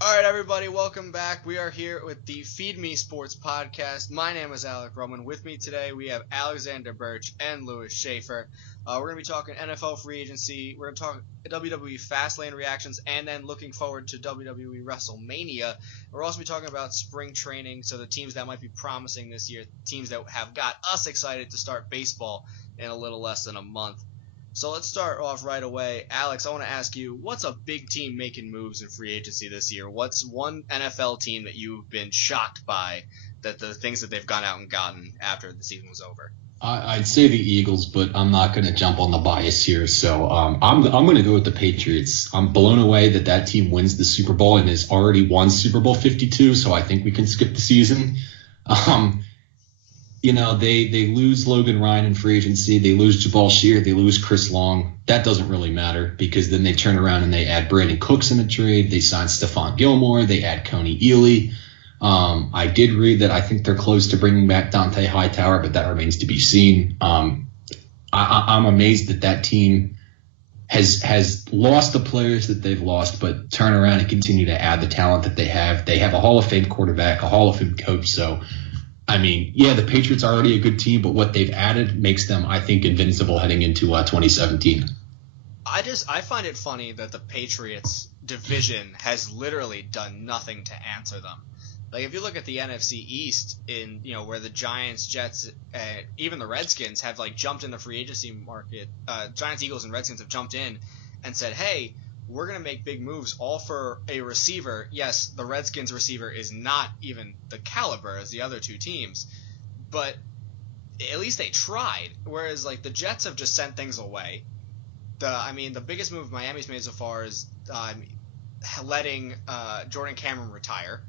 All right, everybody, welcome back. We are here with the FeedMeSports Podcast. My name is Alec Roman. With me today, we have Alexander Birch and Lewis Schaefer. We're going to be talking NFL free agency. We're going to talk WWE Fastlane reactions, and then looking forward to WWE WrestleMania. We're also going to be talking about spring training, so the teams that might be promising this year, teams that have got us excited to start baseball in a little less than a month. So let's start off right away. Alex, I want to ask you, what's a big team making moves in free agency this year? What's one NFL team that you've been shocked by, that the things that they've gone out and gotten after the season was over? I'd say the Eagles, but I'm not going to jump on the bias here. So I'm going to go with the Patriots. I'm blown away that team wins the Super Bowl and has already won Super Bowl 52, so I think we can skip the season. They lose Logan Ryan in free agency. They lose Jabal Shear. They lose Chris Long. That doesn't really matter because then they turn around and they add Brandon Cooks in a trade. They sign Stephon Gilmore. They add Coney Ealy. I did read that I think they're close to bringing back Dante Hightower, but that remains to be seen. I'm amazed that team has lost the players that they've lost, but turn around and continue to add the talent that they have. They have a Hall of Fame quarterback, a Hall of Fame coach. So, the Patriots are already a good team, but what they've added makes them, I think, invincible heading into 2017. I find it funny that the Patriots division has literally done nothing to answer them. Like, if you look at the NFC East, where the Giants, Jets, even the Redskins have jumped in the free agency market. Giants, Eagles, and Redskins have jumped in and said, "Hey, we're going to make big moves all for a receiver." Yes, the Redskins receiver is not even the caliber as the other two teams, but at least they tried. Whereas the Jets have just sent things away. The biggest move Miami's made so far is letting Jordan Cameron retire.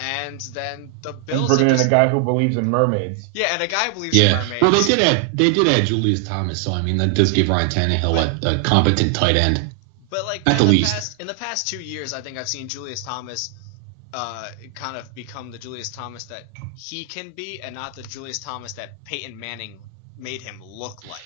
And then the Bills bringing in a guy who believes in mermaids. Yeah, and a guy who believes in mermaids. Well, they did add Julius Thomas, so that does give Ryan Tannehill a competent tight end. But at the least, in the past 2 years, I think I've seen Julius Thomas kind of become the Julius Thomas that he can be, and not the Julius Thomas that Peyton Manning made him look like.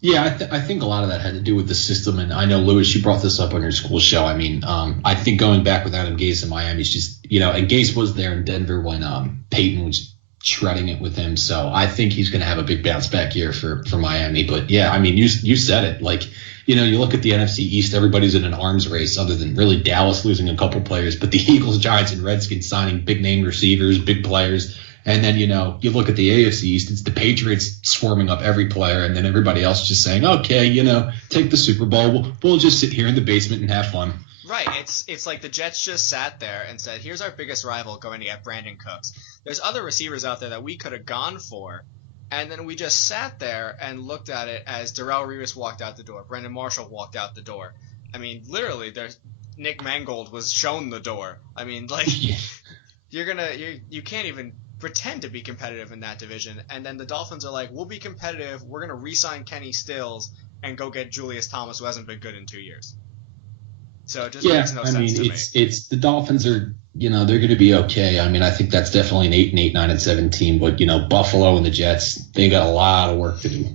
Yeah, I think a lot of that had to do with the system, and I know, Lewis, you brought this up on your school show. I think going back with Adam Gase in Miami is just, and Gase was there in Denver when Peyton was shredding it with him, so I think he's going to have a big bounce back year for Miami. But yeah, you said it. You look at the NFC East, everybody's in an arms race other than really Dallas losing a couple players, but the Eagles, Giants, and Redskins signing big-name receivers, big players. And then, you look at the AFC East, it's the Patriots swarming up every player, and then everybody else just saying, okay, take the Super Bowl. We'll just sit here in the basement and have fun. Right. It's like the Jets just sat there and said, here's our biggest rival going to get Brandon Cooks. There's other receivers out there that we could have gone for, and then we just sat there and looked at it as Darrelle Revis walked out the door, Brandon Marshall walked out the door. Literally, Nick Mangold was shown the door. You can't even pretend to be competitive in that division, and then the Dolphins are like, we'll be competitive, we're going to re-sign Kenny Stills and go get Julius Thomas, who hasn't been good in 2 years. So it just makes no sense to me. It's the Dolphins are, they're going to be okay. I think that's definitely an 8-8, 9-7 team, but Buffalo and the Jets, they got a lot of work to do.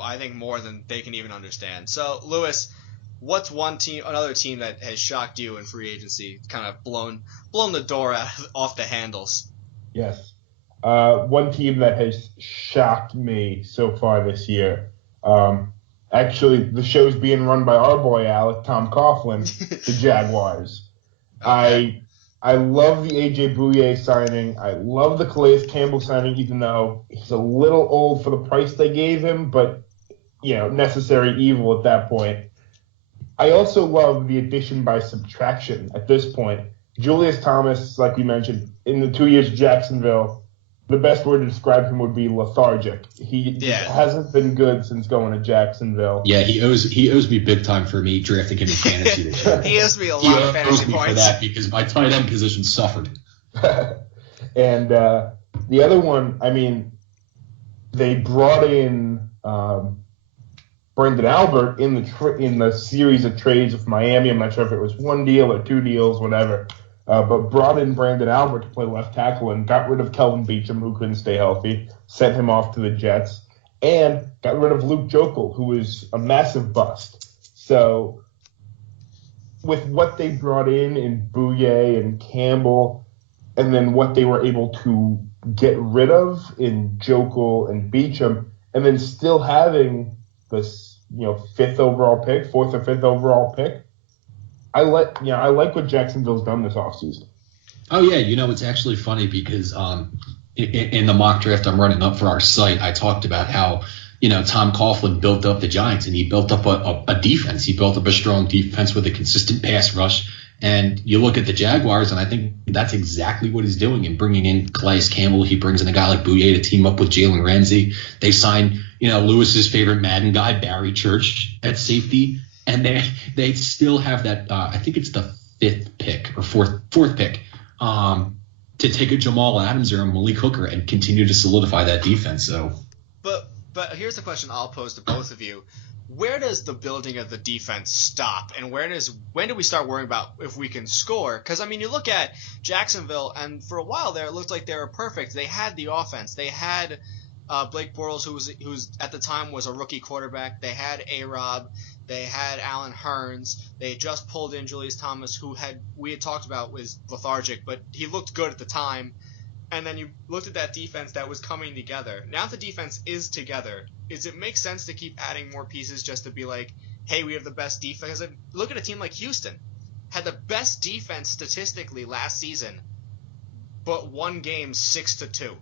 I think more than they can even understand. So, Lewis, what's another team that has shocked you in free agency, kind of blown the door off the handles? Yes. One team that has shocked me so far this year. Actually, the show's being run by our boy Alec, Tom Coughlin, the Jaguars. Okay. I love the A.J. Bouye signing. I love the Calais Campbell signing, even though he's a little old for the price they gave him, but, necessary evil at that point. I also love the addition by subtraction at this point. Julius Thomas, like we mentioned, in the 2 years of Jacksonville, the best word to describe him would be lethargic. He hasn't been good since going to Jacksonville. Yeah, he owes me big time for me drafting him in fantasy this year. He owes me a lot of fantasy points. He owes me for that because my tight end position suffered. And the other one, they brought in Brendan Albert in the series of trades with Miami. I'm not sure if it was one deal or two deals, whatever. But brought in Brandon Albert to play left tackle and got rid of Kelvin Beachum, who couldn't stay healthy, sent him off to the Jets, and got rid of Luke Joeckel, who was a massive bust. So with what they brought in Bouye and Campbell, and then what they were able to get rid of in Jokel and Beecham, and then still having this, fourth or fifth overall pick. I like what Jacksonville's done this offseason. Oh yeah, it's actually funny because in the mock draft I'm running up for our site, I talked about how Tom Coughlin built up the Giants, and he built up a defense. He built up a strong defense with a consistent pass rush. And you look at the Jaguars, and I think that's exactly what he's doing in bringing in Calais Campbell. He brings in a guy like Bouye to team up with Jalen Ramsey. They signed, Lewis's favorite Madden guy, Barry Church, at safety. And they still have that, I think it's the fifth pick or fourth pick, to take a Jamal Adams or a Malik Hooker and continue to solidify that defense. So, But here's the question I'll pose to both of you. Where does the building of the defense stop, and when do we start worrying about if we can score? Because, you look at Jacksonville, and for a while there, it looked like they were perfect. They had the offense. They had Blake Bortles, who's at the time was a rookie quarterback. They had A-Rob. They had Allen Hurns. They just pulled in Julius Thomas, who we had talked about was lethargic, but he looked good at the time. And then you looked at that defense that was coming together. Now the defense is together. Does it make sense to keep adding more pieces just to be like, hey, we have the best defense? Look at a team like Houston. Had the best defense statistically last season, but won games 6-2.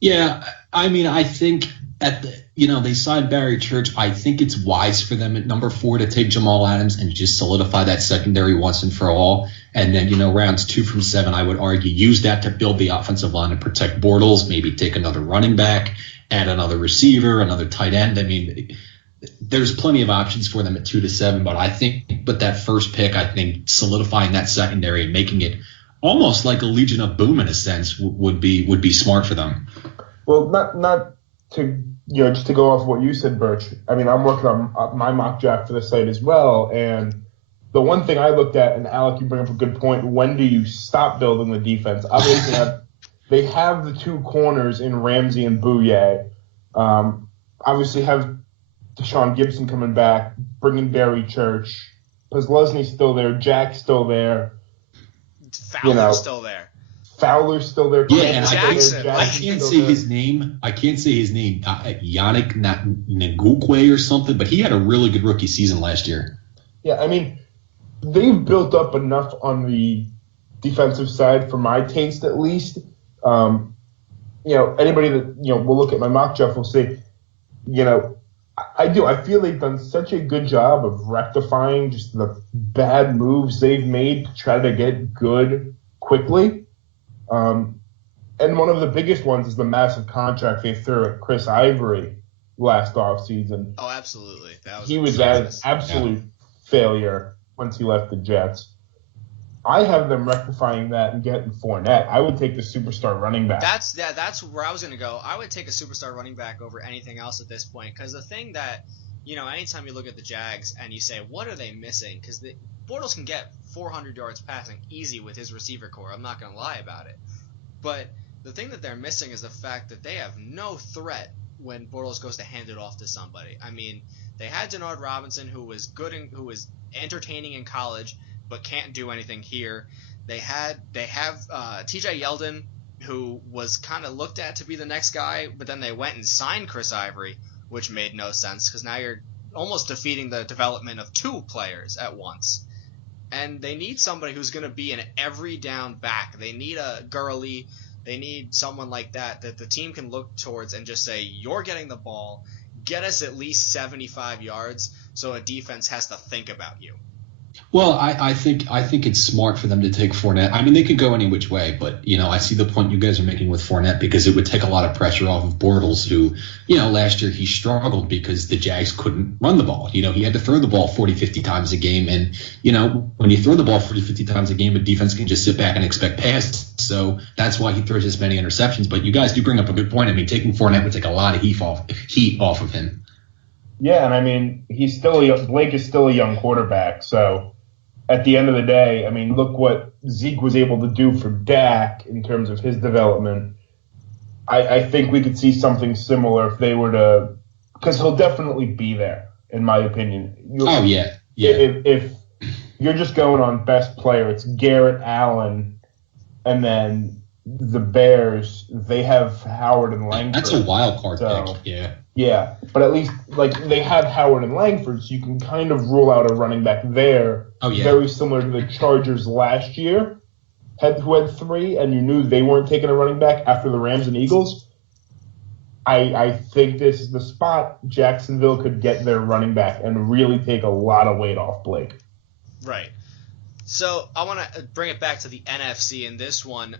Yeah, I think they signed Barry Church. I think it's wise for them at number 4 to take Jamal Adams and just solidify that secondary once and for all. And then, rounds 2 from 7, I would argue, use that to build the offensive line and protect Bortles, maybe take another running back, add another receiver, another tight end. There's plenty of options for them at 2 to 7, but I think with that first pick, I think solidifying that secondary and making it almost like a Legion of Boom in a sense would be smart for them. Well, not to just to go off what you said, Birch. I'm working on my mock draft for the site as well, and the one thing I looked at, and Alec, you bring up a good point. When do you stop building the defense? Obviously, they have the 2 corners in Ramsey and Bouye. Obviously, have Deshaun Gibson coming back, bringing Barry Church. Posluszny's still there. Jack's still there. Fowler's still there. Fowler's still there. Yeah, and I can't say his name. Yannick Ngukwe or something, but he had a really good rookie season last year. Yeah, they've built up enough on the defensive side, for my taste at least. Anybody that will look at my mock draft will say, I feel they've done such a good job of rectifying just the bad moves they've made to try to get good quickly. And one of the biggest ones is the massive contract they threw at Chris Ivory last offseason. Oh, absolutely. He was an absolute failure once he left the Jets. I have them rectifying that and getting Fournette. I would take the superstar running back. That's where I was going to go. I would take a superstar running back over anything else at this point, because the thing that, anytime you look at the Jags and you say, what are they missing? Because Bortles can get 400 yards passing easy with his receiver core. I'm not going to lie about it. But the thing that they're missing is the fact that they have no threat when Bortles goes to hand it off to somebody. They had Denard Robinson, who was good and who was entertaining in college, but can't do anything here. They have T.J. Yeldon, who was kind of looked at to be the next guy, but then they went and signed Chris Ivory, which made no sense because now you're almost defeating the development of 2 players at once. And they need somebody who's going to be an every down back. They need a Gurley. They need someone like that the team can look towards and just say, you're getting the ball, get us at least 75 yards so a defense has to think about you. Well, I think it's smart for them to take Fournette. They could go any which way, but, I see the point you guys are making with Fournette because it would take a lot of pressure off of Bortles, who, last year he struggled because the Jags couldn't run the ball. He had to throw the ball 40, 50 times a game. And, when you throw the ball 40, 50 times a game, a defense can just sit back and expect passes. So that's why he throws as many interceptions. But you guys do bring up a good point. taking Fournette would take a lot of heat off of him. Yeah, and he's still Blake is still a young quarterback, so at the end of the day, look what Zeke was able to do for Dak in terms of his development. I think we could see something similar if they were to, because he'll definitely be there, in my opinion. Oh yeah. If you're just going on best player. It's Garrett Allen, and then the Bears, they have Howard and Langford. That's a wild card pick, yeah. Yeah, but at least they have Howard and Langford, so you can kind of rule out a running back there. Oh, yeah. Very similar to the Chargers last year, who had 3, and you knew they weren't taking a running back after the Rams and Eagles. I think this is the spot Jacksonville could get their running back and really take a lot of weight off Blake. Right. So I want to bring it back to the NFC in this one.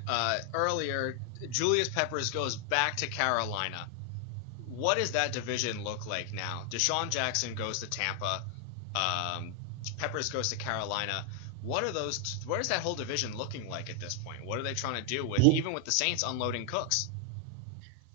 Earlier, Julius Peppers goes back to Carolina. What does that division look like now? Deshaun Jackson goes to Tampa. Peppers goes to Carolina. What is that whole division looking like at this point? What are they trying to do even with the Saints unloading Cooks?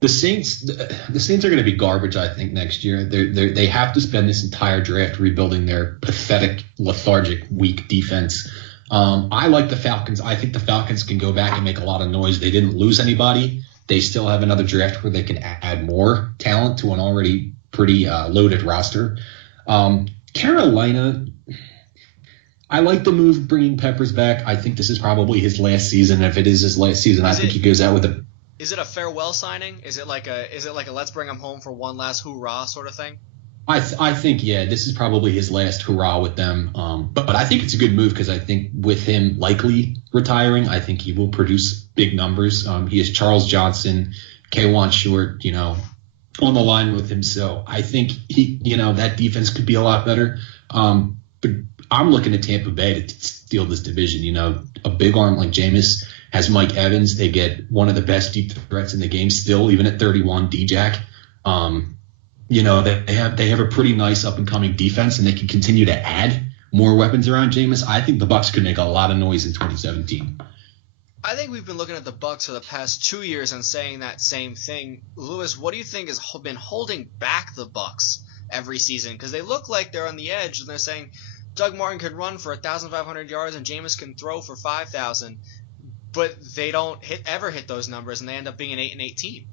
The Saints are going to be garbage, I think, next year. They have to spend this entire draft rebuilding their pathetic, lethargic, weak defense. I like the Falcons. I think the Falcons can go back and make a lot of noise. They didn't lose anybody. They still have another draft where they can add more talent to an already pretty loaded roster. Carolina, I like the move bringing Peppers back. I think this is probably his last season. If it is his last season, I think he goes out with a. Is it a farewell signing? Is it like a let's bring him home for one last hoorah sort of thing? I think, yeah, this is probably his last hurrah with them. But I think it's a good move because I think with him likely retiring, I think he will produce big numbers. He has Charles Johnson, K'Wan Short, on the line with him. So I think that defense could be a lot better. But I'm looking at Tampa Bay to steal this division. A big arm like Jameis has Mike Evans. They get one of the best deep threats in the game still, even at 31, D-Jack. They have a pretty nice up-and-coming defense, and they can continue to add more weapons around Jameis. I think the Bucs could make a lot of noise in 2017. I think we've been looking at the Bucs for the past 2 years and saying that same thing. Lewis, what do you think has been holding back the Bucs every season? Because they look like they're on the edge, and they're saying Doug Martin could run for 1,500 yards and Jameis can throw for 5,000, but they don't ever hit those numbers, and they end up being an 8-8 team.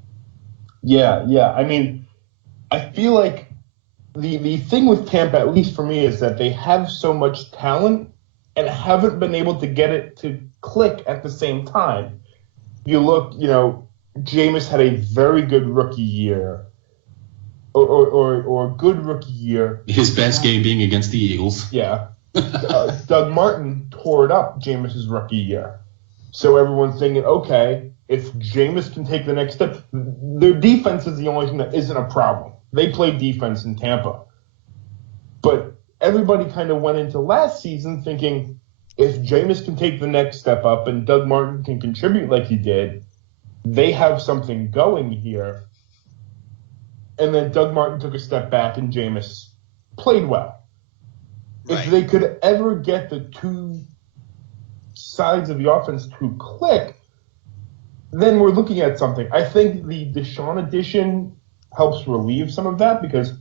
Yeah. I mean, I feel like the thing with Tampa, at least for me, is that they have so much talent and haven't been able to get it to click at the same time. You look, Jameis had a very good rookie year, or good rookie year. His best game being against the Eagles. Yeah. Doug Martin tore it up Jameis's rookie year. So everyone's thinking, okay, if Jameis can take the next step, their defense is the only thing that isn't a problem. They play defense in Tampa. But everybody kind of went into last season thinking if Jameis can take the next step up and Doug Martin can contribute like he did, they have something going here. And then Doug Martin took a step back and Jameis played well. Right. If they could ever get the two sides of the offense to click, then we're looking at something. I think the Deshaun addition helps relieve some of that because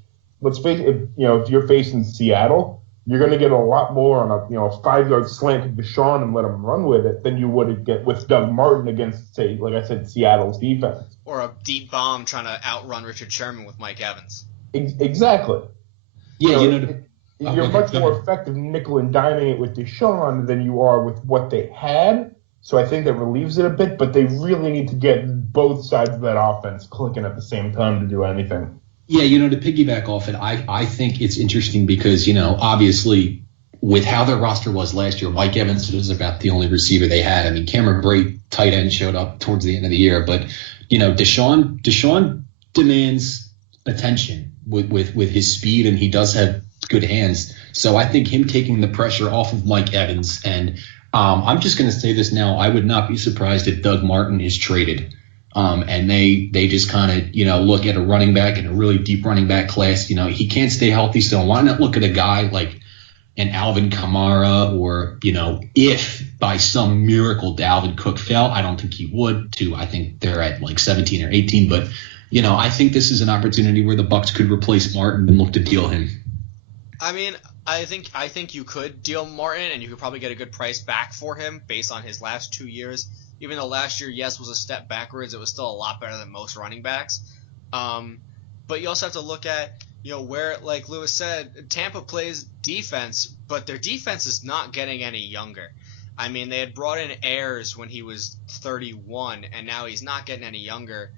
let's face it, if you're facing Seattle, you're going to get a lot more on a 5-yard slant to Deshaun and let him run with it than you would get with Doug Martin against, say, like I said, Seattle's defense. Or a deep bomb trying to outrun Richard Sherman with Mike Evans. Exactly. Yeah, you're much more effective nickel and diming it with Deshaun than you are with what they had. So I think that relieves it a bit, but they really need to get both sides of that offense clicking at the same time to do anything. Yeah, to piggyback off it, I think it's interesting because, obviously with how their roster was last year, Mike Evans was about the only receiver they had. I mean, Cameron Brate, tight end, showed up towards the end of the year. But, Deshaun demands attention with his speed, and he does have good hands. So I think him taking the pressure off of Mike Evans, and I'm just going to say this now, I would not be surprised if Doug Martin is traded. And they just kind of, look at a running back in a really deep running back class. He can't stay healthy, so why not look at a guy like an Alvin Kamara or, if by some miracle Dalvin Cook fell, I don't think he would too. I think they're at like 17 or 18, but, I think this is an opportunity where the Bucs could replace Martin and look to deal him. I mean, I think you could deal Martin and you could probably get a good price back for him based on his last 2 years. Even though last year, yes, was a step backwards, it was still a lot better than most running backs. But you also have to look at, where, like Lewis said, Tampa plays defense, but their defense is not getting any younger. I mean, they had brought in Ayers when he was 31, and now he's not getting any younger.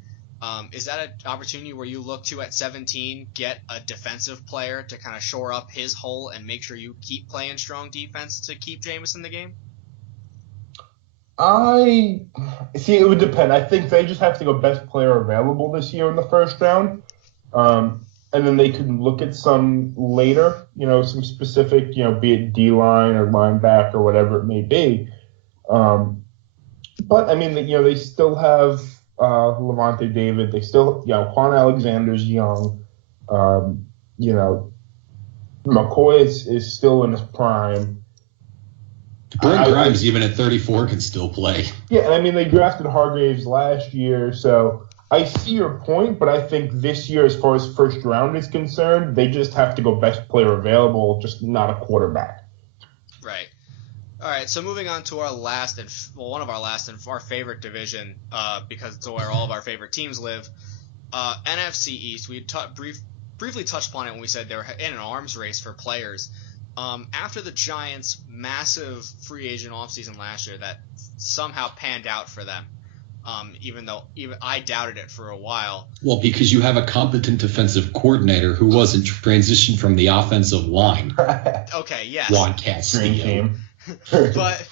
Is that an opportunity where you look to at 17 get a defensive player to kind of shore up his hole and make sure you keep playing strong defense to keep Jameis in the game? I see. It would depend. I think they just have to go best player available this year in the first round, and then they can look at some later. Some specific. Be it D-line or linebacker or whatever it may be. But I mean, they still have Levante David. They still, Quan Alexander's young. McCoy is still in his prime. Brent Grimes, even at 34, can still play. Yeah, and I mean, they drafted Hargraves last year, so I see your point, but I think this year, as far as first round is concerned, they just have to go best player available, just not a quarterback. Right. All right, so moving on to our last and one of our last and our favorite division, because it's where all of our favorite teams live, NFC East. We briefly touched upon it when we said they were in an arms race for players. After the Giants' massive free agent offseason last year that somehow panned out for them, even though I doubted it for a while. Well, because you have a competent defensive coordinator who wasn't transitioned from the offensive line. Okay, yes. Juan Castillo. but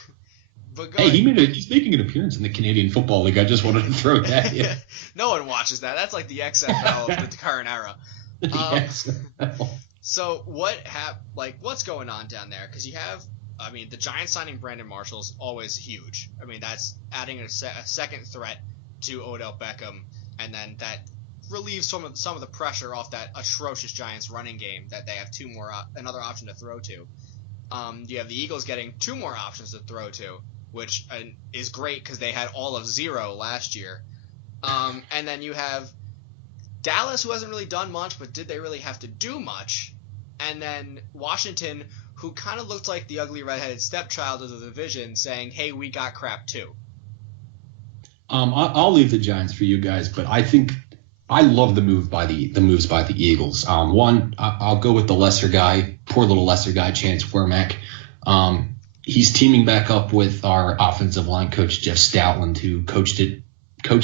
hey, he's making an appearance in the Canadian Football League. I just wanted to throw that in. No one watches that. That's like the XFL of the current era. So what's going on down there? Because you have, the Giants signing Brandon Marshall is always huge. I mean, that's adding a second threat to Odell Beckham, and then that relieves some of the pressure off that atrocious Giants running game that they have another option to throw to. You have the Eagles getting two more options to throw to, which is great because they had all of 0 last year. And then you have Dallas, who hasn't really done much, but did they really have to do much? And then Washington, who kind of looked like the ugly redheaded stepchild of the division, saying, hey, we got crap too. I'll leave the Giants for you guys, but I think I love the moves by the Eagles. One, I'll go with the lesser guy, poor little lesser guy, Chance Wermack. He's teaming back up with our offensive line coach, Jeff Stoutland, who coached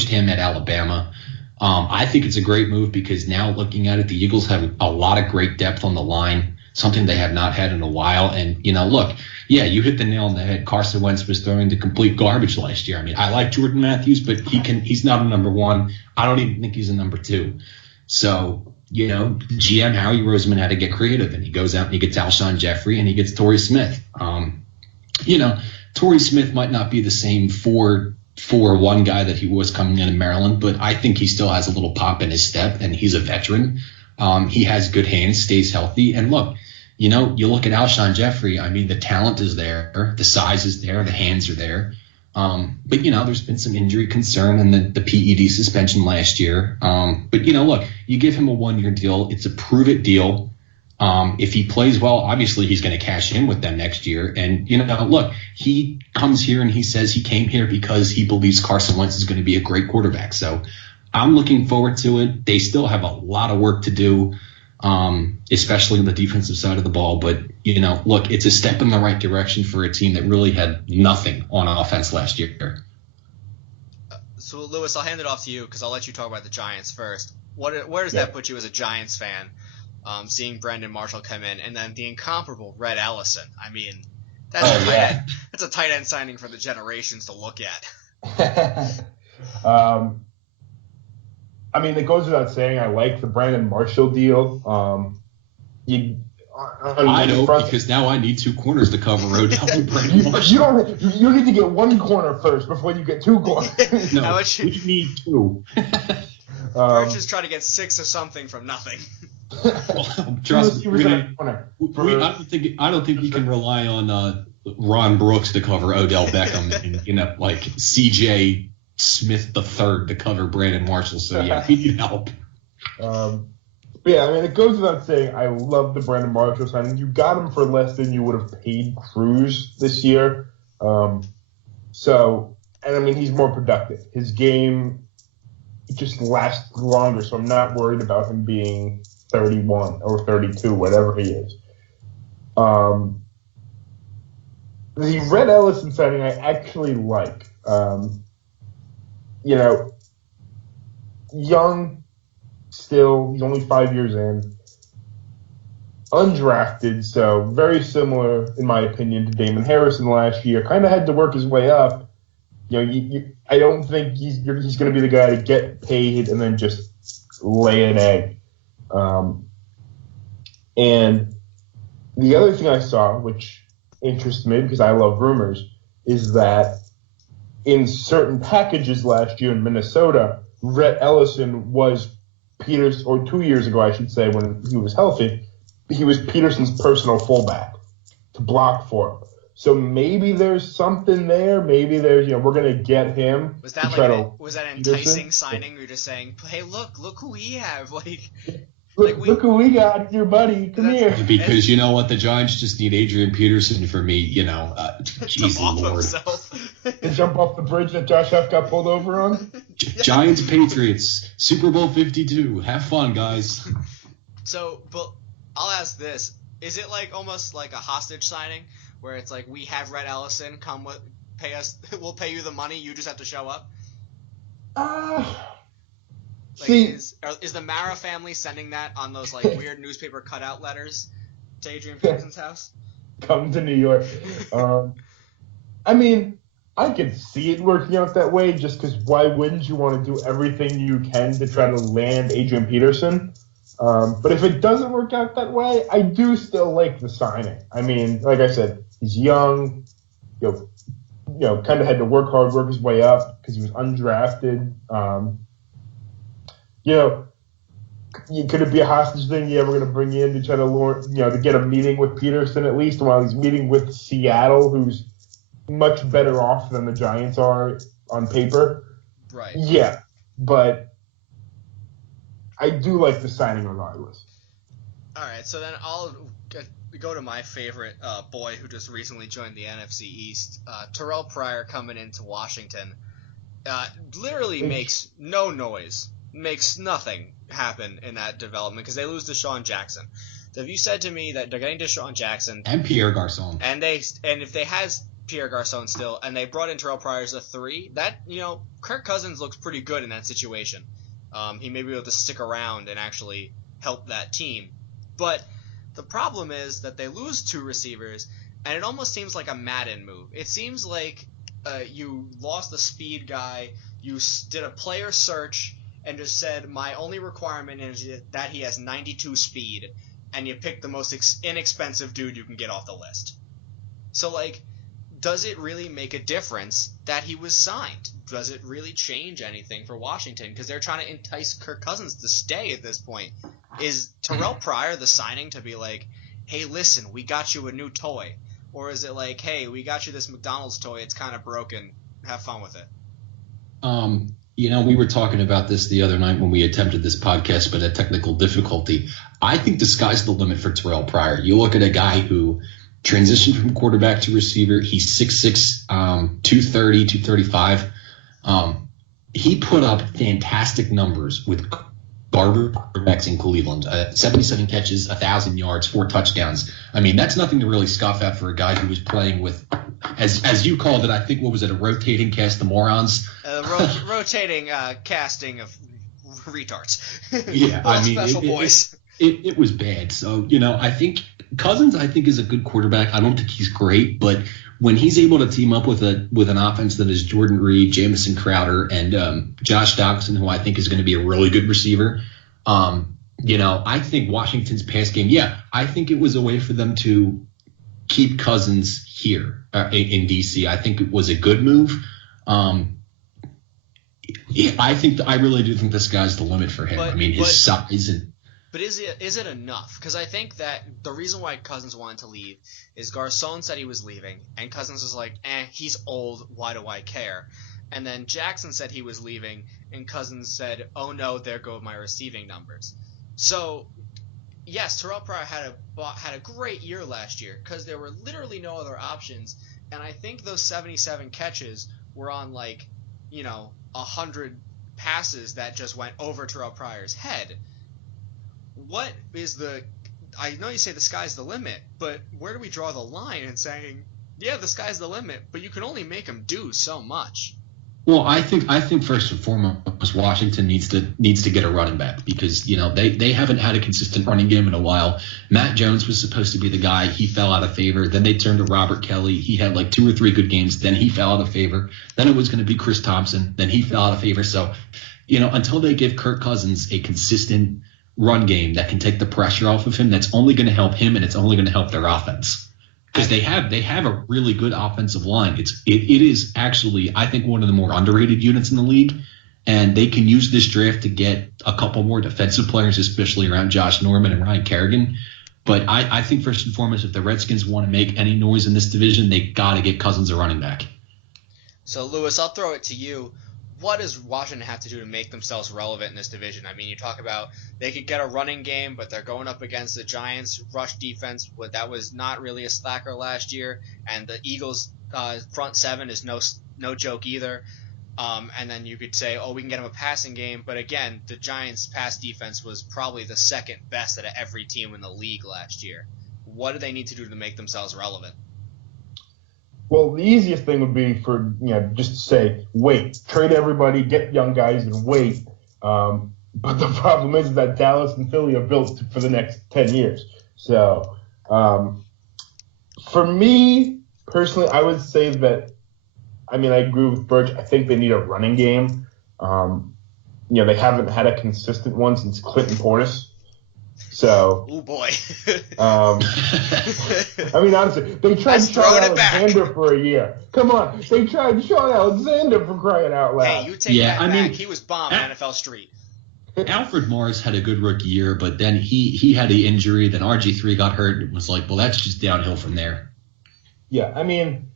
him at Alabama. I think it's a great move because now looking at it, the Eagles have a lot of great depth on the line, something they have not had in a while. And, look, yeah, you hit the nail on the head. Carson Wentz was throwing the complete garbage last year. I mean, I like Jordan Matthews, but he's not a number one. I don't even think he's a number two. So, GM Howie Roseman had to get creative, and he goes out and he gets Alshon Jeffrey and he gets Torrey Smith. Torrey Smith might not be the same for one guy that he was coming in Maryland, but I think he still has a little pop in his step, and he's a veteran. He has good hands, stays healthy. And look, you look at Alshon Jeffrey, I mean, the talent is there, the size is there, the hands are there. But, there's been some injury concern and the PED suspension last year. But, look, you give him a 1-year deal. It's a prove-it deal. If he plays well, obviously he's going to cash in with them next year. And, look, he comes here and he says he came here because he believes Carson Wentz is going to be a great quarterback. So I'm looking forward to it. They still have a lot of work to do, especially on the defensive side of the ball. But, look, it's a step in the right direction for a team that really had nothing on offense last year. So, Lewis, I'll hand it off to you because I'll let you talk about the Giants first. Where does that put you as a Giants fan? Seeing Brandon Marshall come in, and then the incomparable Red Ellison. I mean, that's a tight end signing for the generations to look at. It goes without saying, I like the Brandon Marshall deal. I know, because now I need 2 corners to cover Odell and Brandon Marshall. You need to get 1 corner first before you get 2 corners. No, we need 2. Birch is trying to get 6 or something from nothing. Well, trust me, I don't think we can rely on Ron Brooks to cover Odell Beckham and like C.J. Smith III to cover Brandon Marshall. So yeah, we need help. It goes without saying, I love the Brandon Marshall signing. You got him for less than you would have paid Cruz this year. He's more productive. His game just lasts longer, so I'm not worried about him being 31 or 32, whatever he is. The Red Ellison signing I actually like. Young, still, he's only 5 years in. Undrafted, so very similar, in my opinion, to Damon Harrison last year. Kind of had to work his way up. I don't think he's going to be the guy to get paid and then just lay an egg. And the other thing I saw, which interests me because I love rumors, is that in certain packages last year in Minnesota, Rhett Ellison was 2 years ago, I should say, when he was healthy, he was Peterson's personal fullback to block for him. So maybe there's something there. Maybe there's, we're going to get him. Was that an enticing signing? You're just saying, hey, look who we have. Look who we got here, buddy. Come here. Because you know what? The Giants just need Adrian Peterson for me, Jesus Lord. To jump off the bridge that Josh Huff got pulled over on? Giants, Patriots, Super Bowl 52. Have fun, guys. So, but I'll ask this. Is it almost like a hostage signing where it's like, we have Rhett Ellison, pay us, we'll pay you the money, you just have to show up? Is the Mara family sending that on those weird newspaper cutout letters to Adrian Peterson's house? Come to New York. I could see it working out that way just because why wouldn't you want to do everything you can to try to land Adrian Peterson? But if it doesn't work out that way, I do still like the signing. Like I said, he's young, kind of had to work hard, work his way up because he was undrafted. Could it be a hostage thing? Yeah, we're going to bring you in to try to to get a meeting with Peterson at least while he's meeting with Seattle, who's much better off than the Giants are on paper. Right. Yeah, but I do like the signing regardless. All right, so then I'll go to my favorite boy who just recently joined the NFC East. Terrell Pryor coming into Washington literally makes no noise, makes nothing happen in that development because they lose Deshaun Jackson. So if you said to me that they're getting Deshaun Jackson and Pierre Garçon, and if they has Pierre Garçon still, and they brought in Terrell Pryor as a 3, that Kirk Cousins looks pretty good in that situation. He may be able to stick around and actually help that team. But the problem is that they lose 2 receivers, and it almost seems like a Madden move. It seems like you lost the speed guy, you did a player search, and just said, my only requirement is that he has 92 speed, and you pick the most inexpensive dude you can get off the list. So, does it really make a difference that he was signed? Does it really change anything for Washington? Because they're trying to entice Kirk Cousins to stay at this point. Is Terrell Pryor the signing to be like, hey, listen, we got you a new toy? Or is it like, hey, we got you this McDonald's toy, it's kind of broken, have fun with it? We were talking about this the other night when we attempted this podcast, but a technical difficulty. I think the sky's the limit for Terrell Pryor. You look at a guy who transitioned from quarterback to receiver. He's 6'6", 230, 235. He put up fantastic numbers with garbage quarterbacks in Cleveland. 77 catches, 1,000 yards, 4 touchdowns. That's nothing to really scoff at for a guy who was playing with, as you called it, I think, what was it, a rotating cast of morons? Rotating casting of retards. Yeah, special boys. It was bad. So, I think Cousins, is a good quarterback. I don't think he's great, but when he's able to team up with an offense that is Jordan Reed, Jamison Crowder, and Josh Doctson, who I think is going to be a really good receiver, I think Washington's pass game, I think it was a way for them to keep Cousins here in D.C. I think it was a good move. I really do think the sky's the limit for him. His size and. But is it enough? Because I think that the reason why Cousins wanted to leave is Garçon said he was leaving, and Cousins was like, he's old, why do I care? And then Jackson said he was leaving, and Cousins said, oh no, there go my receiving numbers. So, yes, Terrell Pryor had a great year last year because there were literally no other options, and I think those 77 catches were on 100 passes that just went over Terrell Pryor's head. What is I know you say the sky's the limit, but where do we draw the line in saying yeah, the sky's the limit, but you can only make them do so much. Well, I think first and foremost, Washington needs to get a running back because they haven't had a consistent running game in a while. Matt Jones was supposed to be the guy. He fell out of favor. Then they turned to Robert Kelly. He had like 2 or 3 good games. Then he fell out of favor. Then it was going to be Chris Thompson. Then he fell out of favor. So, until they give Kirk Cousins a consistent run game that can take the pressure off of him, that's only going to help him and it's only going to help their offense. Because they have a really good offensive line. It is actually, I think, one of the more underrated units in the league, and they can use this draft to get a couple more defensive players, especially around Josh Norman and Ryan Kerrigan. But I think first and foremost, if the Redskins want to make any noise in this division, they got to get Cousins a running back. So, Lewis, I'll throw it to you. What does Washington have to do to make themselves relevant in this division? I mean, you talk about they could get a running game, but they're going up against the Giants' rush defense. That was not really a slacker last year, and the Eagles' front seven is no joke either. And then you could say, we can get them a passing game, but again, the Giants' pass defense was probably the second best out of every team in the league last year. What do they need to do to make themselves relevant? Well, the easiest thing would be for just to say, wait, trade everybody, get young guys, and wait. But the problem is that Dallas and Philly are built for the next 10 years. So, for me personally, I would say that. I mean, I agree with Birch. I think they need a running game. They haven't had a consistent one since Clinton Portis. So, oh boy. I mean, honestly, they tried Sean Alexander for a year. Come on, they tried Sean Alexander for crying out loud. Hey, you take that back. He was bombed on NFL Street. Alfred Morris had a good rookie year, but then he had the injury. Then RG3 got hurt. It was like, well, that's just downhill from there. Yeah, I mean,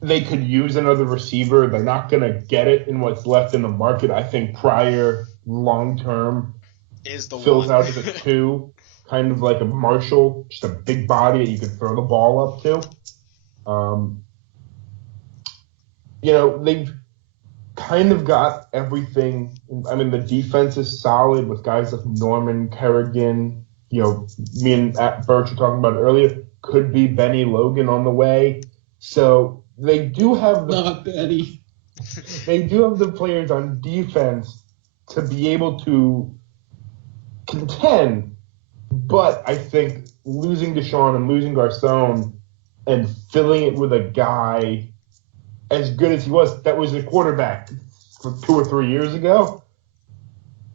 they could use another receiver. They're not going to get it in what's left in the market. I think Pryor, long-term, fills out as a 2, kind of like a Marshall, just a big body that you can throw the ball up to. They've kind of got everything. I mean, the defense is solid with guys like Norman, Kerrigan. Me and Birch were talking about it earlier. Could be Benny Logan on the way. So they do have they do have the players on defense to be able to contend, but I think losing Deshaun and losing Garcon and filling it with a guy as good as he was, that was a quarterback for 2 or 3 years ago,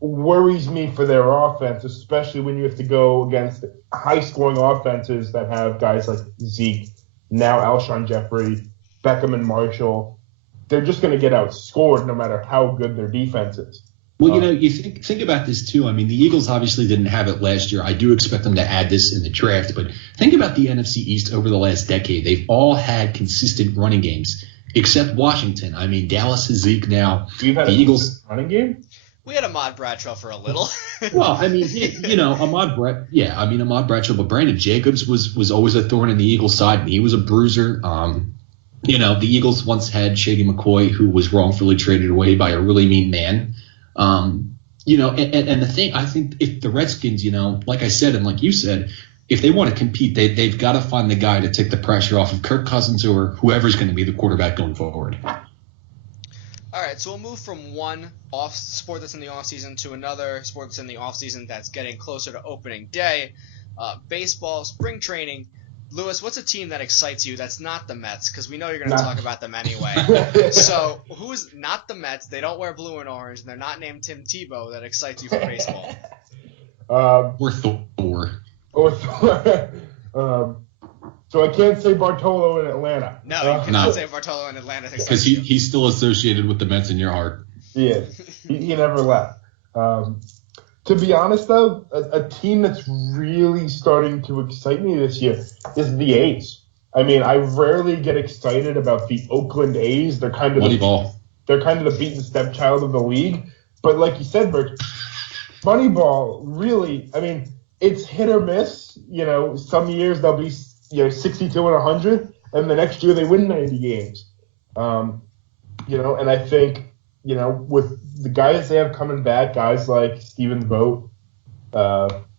worries me for their offense, especially when you have to go against high-scoring offenses that have guys like Zeke, now Alshon Jeffrey, Beckham and Marshall. They're just going to get outscored no matter how good their defense is. Well, you think about this too. I mean, the Eagles obviously didn't have it last year. I do expect them to add this in the draft, but think about the NFC East over the last decade. They've all had consistent running games, except Washington. I mean, Dallas is Zeke now. We've had the Eagles running game. We had Ahmad Bradshaw for a little. Well, I mean, Ahmad Bradshaw, but Brandon Jacobs was always a thorn in the Eagles' side, and he was a bruiser. The Eagles once had Shady McCoy, who was wrongfully traded away by a really mean man. And the thing, I think if the Redskins, like I said and like you said, if they want to compete, they've got to find the guy to take the pressure off of Kirk Cousins or whoever's going to be the quarterback going forward. All right, so we'll move from one sport that's in the offseason to another sport that's in the offseason that's getting closer to opening day. Baseball, spring training. Lewis, what's a team that excites you that's not the Mets? Because we know you're going to talk about them anyway. So who's not the Mets? They don't wear blue and orange, and they're not named Tim Tebow that excites you for baseball. Or Thor. So I can't say Bartolo in Atlanta. No, you cannot say Bartolo in Atlanta. Because he's still associated with the Mets in your heart. He is. He never left. To be honest, though, a team that's really starting to excite me this year is the A's. I mean, I rarely get excited about the Oakland A's. They're kind of the beaten stepchild of the league. But like you said, Bert, Moneyball really, I mean, it's hit or miss. Some years they'll be 62 and 100, and the next year they win 90 games. And I think, with the guys they have coming back, guys like Stephen Vogt,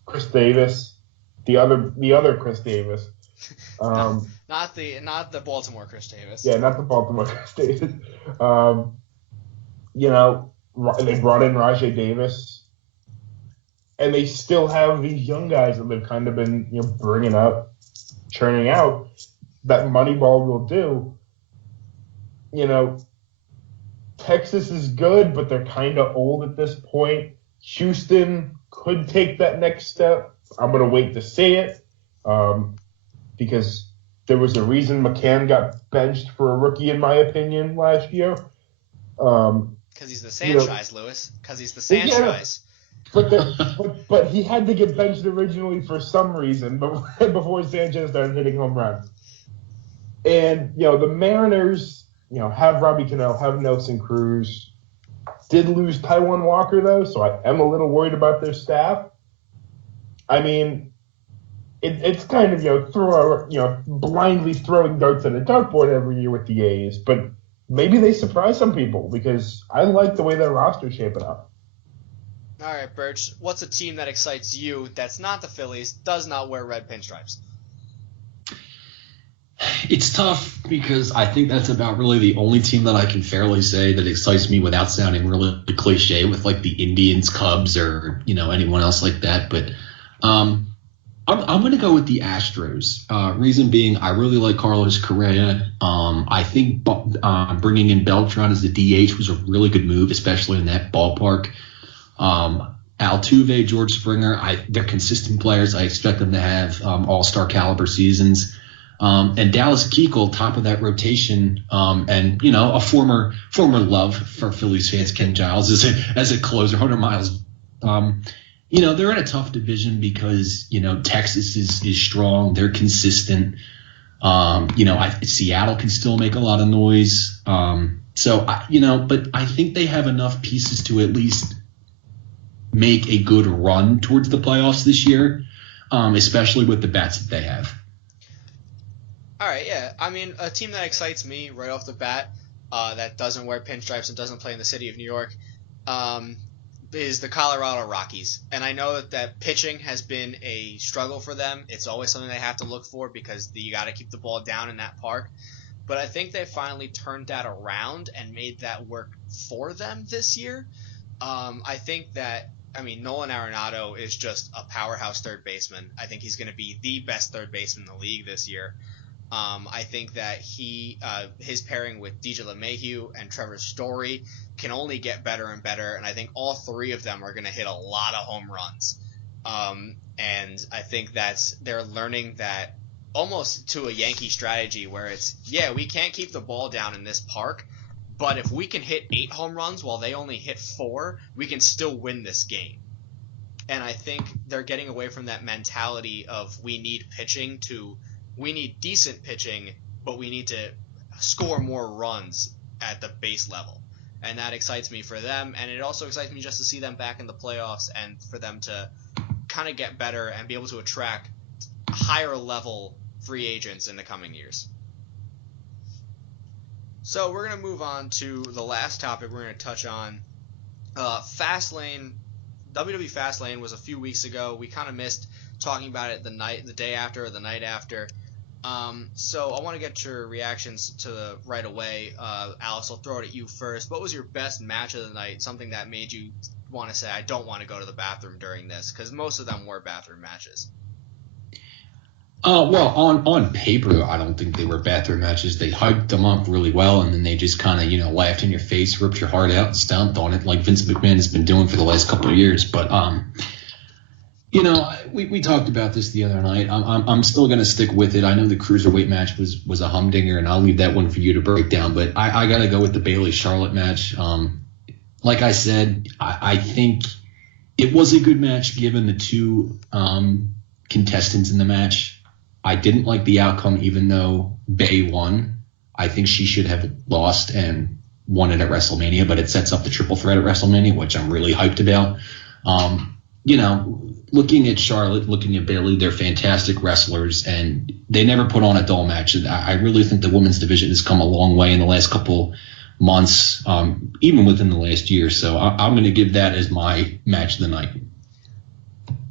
Chris Davis, the other Chris Davis. Not the Baltimore Chris Davis. Yeah, not the Baltimore Chris Davis. They brought in Rajay Davis, and they still have these young guys that they've kind of been bringing up, churning out. That Moneyball will do. Texas is good, but they're kind of old at this point. Houston could take that next step. I'm going to wait to see it because there was a reason McCann got benched for a rookie, in my opinion, last year. Because he's the Sanchez, Lewis. Because he's the Sanchez. But he had to get benched originally for some reason before Sanchez started hitting home runs. And, the Mariners, have Robbie Cano, have Nelson Cruz. Did lose Taijuan Walker, though, so I am a little worried about their staff. I mean, it's kind of, blindly throwing darts at a dartboard every year with the A's. But maybe they surprise some people because I like the way their roster's shaping up. All right, Birch, what's a team that excites you that's not the Phillies, does not wear red pinstripes? It's tough because I think that's about really the only team that I can fairly say that excites me without sounding really cliche with like the Indians, Cubs, or anyone else like that. But I'm going to go with the Astros. Reason being, I really like Carlos Correa. I think bringing in Beltran as the DH was a really good move, especially in that ballpark. Altuve, George Springer, they're consistent players. I expect them to have all-star caliber seasons. And Dallas Keuchel, top of that rotation, and a former love for Phillies fans, Ken Giles as a closer, 100 miles. They're in a tough division because Texas is strong, they're consistent. Seattle can still make a lot of noise. But I think they have enough pieces to at least make a good run towards the playoffs this year, especially with the bats that they have. All right, yeah. I mean, a team that excites me right off the bat that doesn't wear pinstripes and doesn't play in the city of New York is the Colorado Rockies. And I know that pitching has been a struggle for them. It's always something they have to look for because you got to keep the ball down in that park. But I think they finally turned that around and made that work for them this year. I think that Nolan Arenado is just a powerhouse third baseman. I think he's going to be the best third baseman in the league this year. I think that his pairing with DJ LeMahieu and Trevor Story can only get better and better, and I think all three of them are going to hit a lot of home runs. And I think they're learning that almost to a Yankee strategy where it's, we can't keep the ball down in this park, but if we can hit 8 home runs while they only hit 4, we can still win this game. And I think they're getting away from that mentality of we need pitching to we need decent pitching, but we need to score more runs at the base level. And that excites me for them, and it also excites me just to see them back in the playoffs and for them to kind of get better and be able to attract higher level free agents in the coming years. So we're going to move on to the last topic we're going to touch on. Fastlane. WWE Fastlane was a few weeks ago. We kind of missed talking about it the day after or the night after. So I want to get your reactions to right away. Alice, I'll throw it at you first. What was your best match of the night? Something that made you want to say, I don't want to go to the bathroom during this, because most of them were bathroom matches. Well, on paper, I don't think they were bathroom matches. They hyped them up really well, and then they just kind of, laughed in your face, ripped your heart out, and stomped on it like Vince McMahon has been doing for the last couple of years. But, we talked about this the other night. I'm still going to stick with it. I know the cruiserweight match was a humdinger, and I'll leave that one for you to break down. But I got to go with the Bayley-Charlotte match. Like I said, I think it was a good match given the two contestants in the match. I didn't like the outcome, even though Bay won. I think she should have lost and won it at WrestleMania, but it sets up the triple threat at WrestleMania, which I'm really hyped about. Looking at Charlotte, looking at Bayley, they're fantastic wrestlers, and they never put on a dull match. And I really think the women's division has come a long way in the last couple months, even within the last year. So I'm going to give that as my match of the night.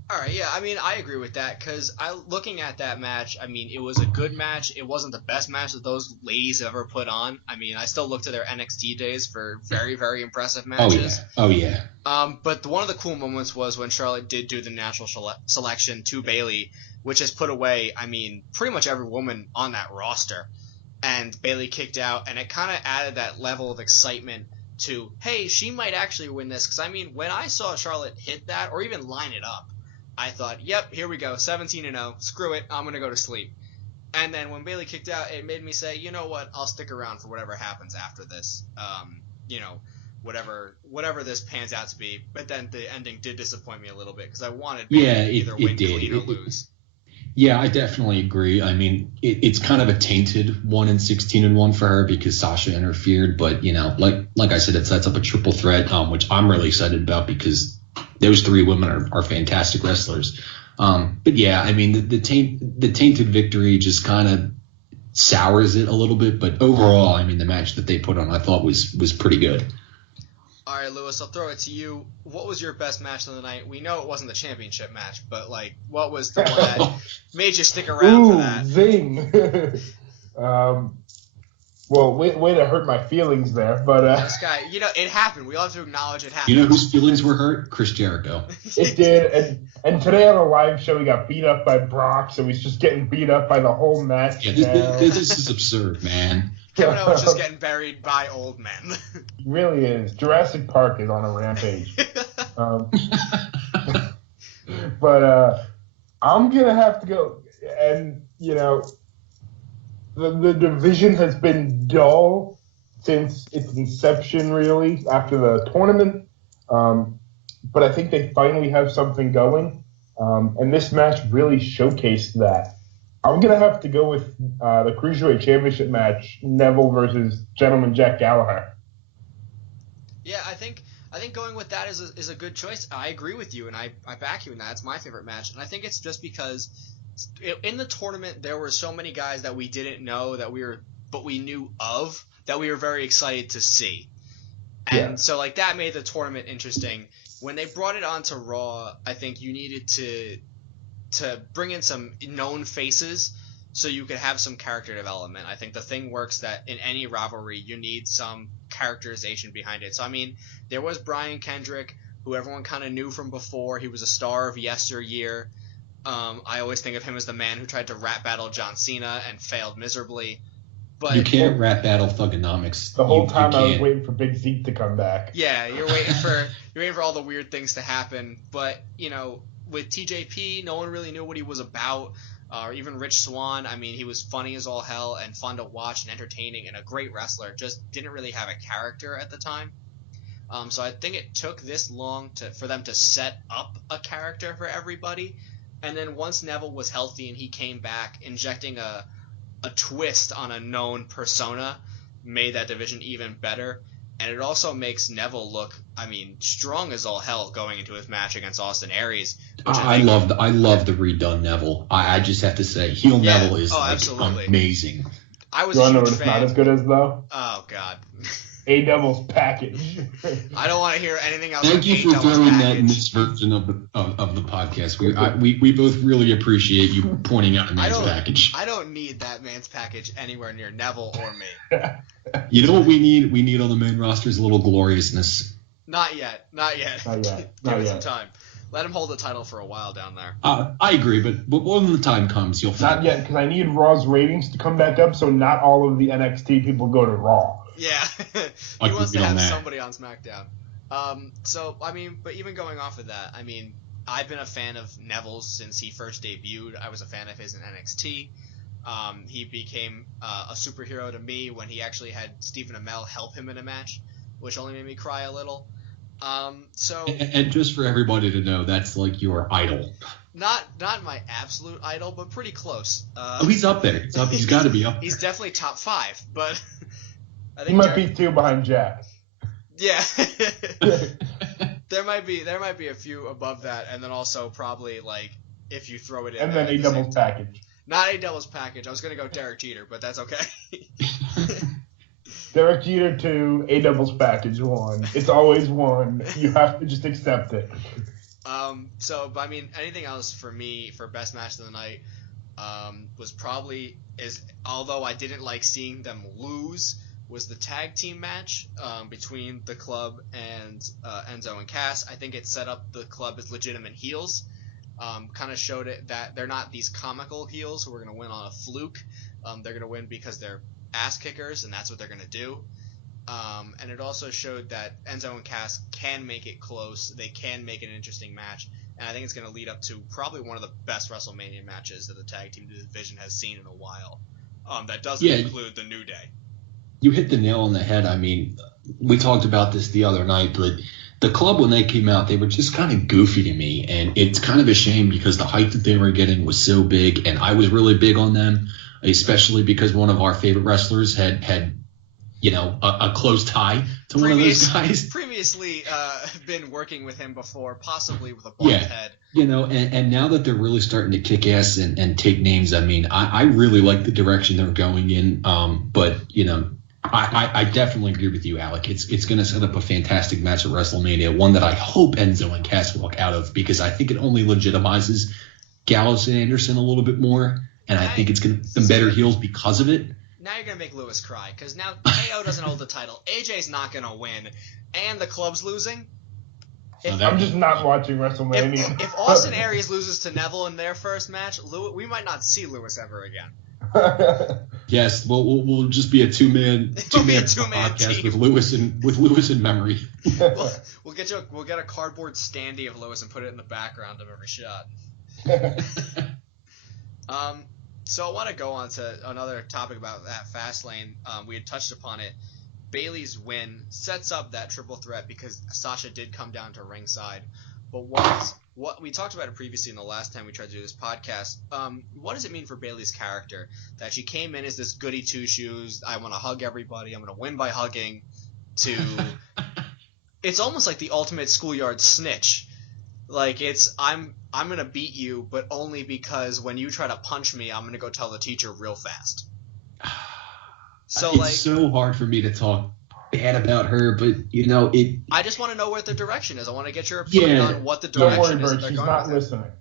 All right, yeah, I mean, I agree with that because looking at that match, I mean, it was a good match. It wasn't the best match that those ladies ever put on. I mean, I still look to their NXT days for very, very impressive matches. Oh yeah. But one of the cool moments was when Charlotte did do the natural selection to Bayley, which has put away, I mean, pretty much every woman on that roster. And Bayley kicked out, and it kind of added that level of excitement to, hey, she might actually win this. Because, I mean, when I saw Charlotte hit that or even line it up, I thought, yep, here we go, 17-0, screw it, I'm going to go to sleep. And then when Bayley kicked out, it made me say, you know what, I'll stick around for whatever happens after this. Whatever this pans out to be. But then the ending did disappoint me a little bit because I wanted Bayley to either win clean or lose. Yeah, I definitely agree. I mean, it's kind of a tainted 1-16-1 for her because Sasha interfered. But, like I said, it sets up a triple threat, which I'm really excited about because those three women are fantastic wrestlers. But yeah, I mean, the tainted victory just kind of sours it a little bit. But overall, I mean, the match that they put on, I thought was pretty good. All right, Lewis, I'll throw it to you. What was your best match of the night? We know it wasn't the championship match, but what was the one that made you stick around for that? Zing! Well, way to hurt my feelings there, but this guy, it happened. We all have to acknowledge it happened. You know whose feelings were hurt? Chris Jericho. It did, and today on the live show, he got beat up by Brock, so he's just getting beat up by the whole match. Yeah, this is absurd, man. Kevin Owens just getting buried by old men. He really is. Jurassic Park is on a rampage. But I'm gonna have to go, and the division has been dull since its inception, really, after the tournament. But I think they finally have something going, and this match really showcased that. I'm going to have to go with the Cruiserweight Championship match, Neville versus Gentleman Jack Gallagher. Yeah, I think going with that is a good choice. I agree with you, and I back you in that. It's my favorite match, and I think it's just because in the tournament there were so many guys that we didn't know but we knew of that we were very excited to see. And so that made the tournament interesting. When they brought it onto Raw, I think you needed to bring in some known faces so you could have some character development. I think the thing works that in any rivalry you need some characterization behind it. So I mean, there was Brian Kendrick, who everyone kind of knew from before. He was a star of yesteryear. I always think of him as the man who tried to rap battle John Cena and failed miserably. But you can't rap battle Thugonomics. The whole time I was waiting for Big Zeke to come back. Yeah, you're waiting for all the weird things to happen. But with TJP, no one really knew what he was about. Or even Rich Swann, I mean, he was funny as all hell and fun to watch and entertaining and a great wrestler. Just didn't really have a character at the time. So I think it took this long for them to set up a character for everybody. And then once Neville was healthy and he came back, injecting a twist on a known persona made that division even better. And it also makes Neville look, I mean, strong as all hell going into his match against Austin Aries. I love the redone Neville. I just have to say, heel Neville is amazing. I was a huge fan. Not as good as though? Oh, God. A-Double's package. I don't want to hear anything else. Thank you for throwing that in this version of the podcast. We both really appreciate you pointing out a man's package. I don't need that man's package anywhere near Neville or me. You know what we need? We need on the main roster is a little gloriousness. Not yet. Give it some time. Let him hold the title for a while down there. I agree, but when the time comes, you'll find. Not yet, because I need Raw's ratings to come back up, so not all of the NXT people go to Raw. Yeah, he wants to have somebody on SmackDown. So, I mean, but even going off of that, I mean, I've been a fan of Neville's since he first debuted. I was a fan of his in NXT. He became a superhero to me when he actually had Stephen Amell help him in a match, which only made me cry a little. And just for everybody to know, that's like your idol. Not my absolute idol, but pretty close. He's up there. He's got to be up there. He's definitely top 5, but I think he might be 2 behind Jack. Yeah. there might be a few above that, and then also probably if you throw it in. And then A-Double's package. Not A-Double's package. I was gonna go Derek Jeter, but that's okay. Derek Jeter 2, A-Double's package 1. It's always 1. You have to just accept it. But I mean, anything else for me for best match of the night was probably although I didn't like seeing them lose, was the tag team match between the club and Enzo and Cass. I think it set up the club as legitimate heels. Kind of showed it that they're not these comical heels who are going to win on a fluke. They're going to win because they're ass kickers, and that's what they're going to do. And it also showed that Enzo and Cass can make it close. They can make an interesting match. And I think it's going to lead up to probably one of the best WrestleMania matches that the tag team division has seen in a while. That doesn't include the New Day. You hit the nail on the head. I mean, we talked about this the other night, but the club, when they came out, they were just kind of goofy to me. And it's kind of a shame because the hype that they were getting was so big. And I was really big on them, especially because one of our favorite wrestlers had a close tie to one of those guys. Previously been working with him before, possibly with a bald head. And now that they're really starting to kick ass and take names, I mean, I really like the direction they're going in. But I definitely agree with you, Alec. It's going to set up a fantastic match at WrestleMania, one that I hope Enzo and Cass walk out of, because I think it only legitimizes Gallows and Anderson a little bit more, and I think it's going to make them better heels because of it. Now you're going to make Lewis cry, because now KO doesn't hold the title. AJ's not going to win, and the club's losing. I'm just not watching WrestleMania. If Austin Aries loses to Neville in their first match, we might not see Lewis ever again. Yes, we'll just be a two-man podcast team. with Lewis in memory. We'll get a cardboard standee of Lewis and put it in the background of every shot. So I want to go on to another topic about that Fastlane. We had touched upon it. Bayley's win sets up that triple threat because Sasha did come down to ringside. But what we talked about it previously in the last time we tried to do this podcast. What does it mean for Bayley's character that she came in as this goody two shoes? I want to hug everybody. I'm going to win by hugging. It's almost like the ultimate schoolyard snitch. Like I'm going to beat you, but only because when you try to punch me, I'm going to go tell the teacher real fast. It's so hard for me to talk bad about her, but I just want to know what the direction is. I want to get your opinion on what the direction is. Don't worry, Bert, she's not listening.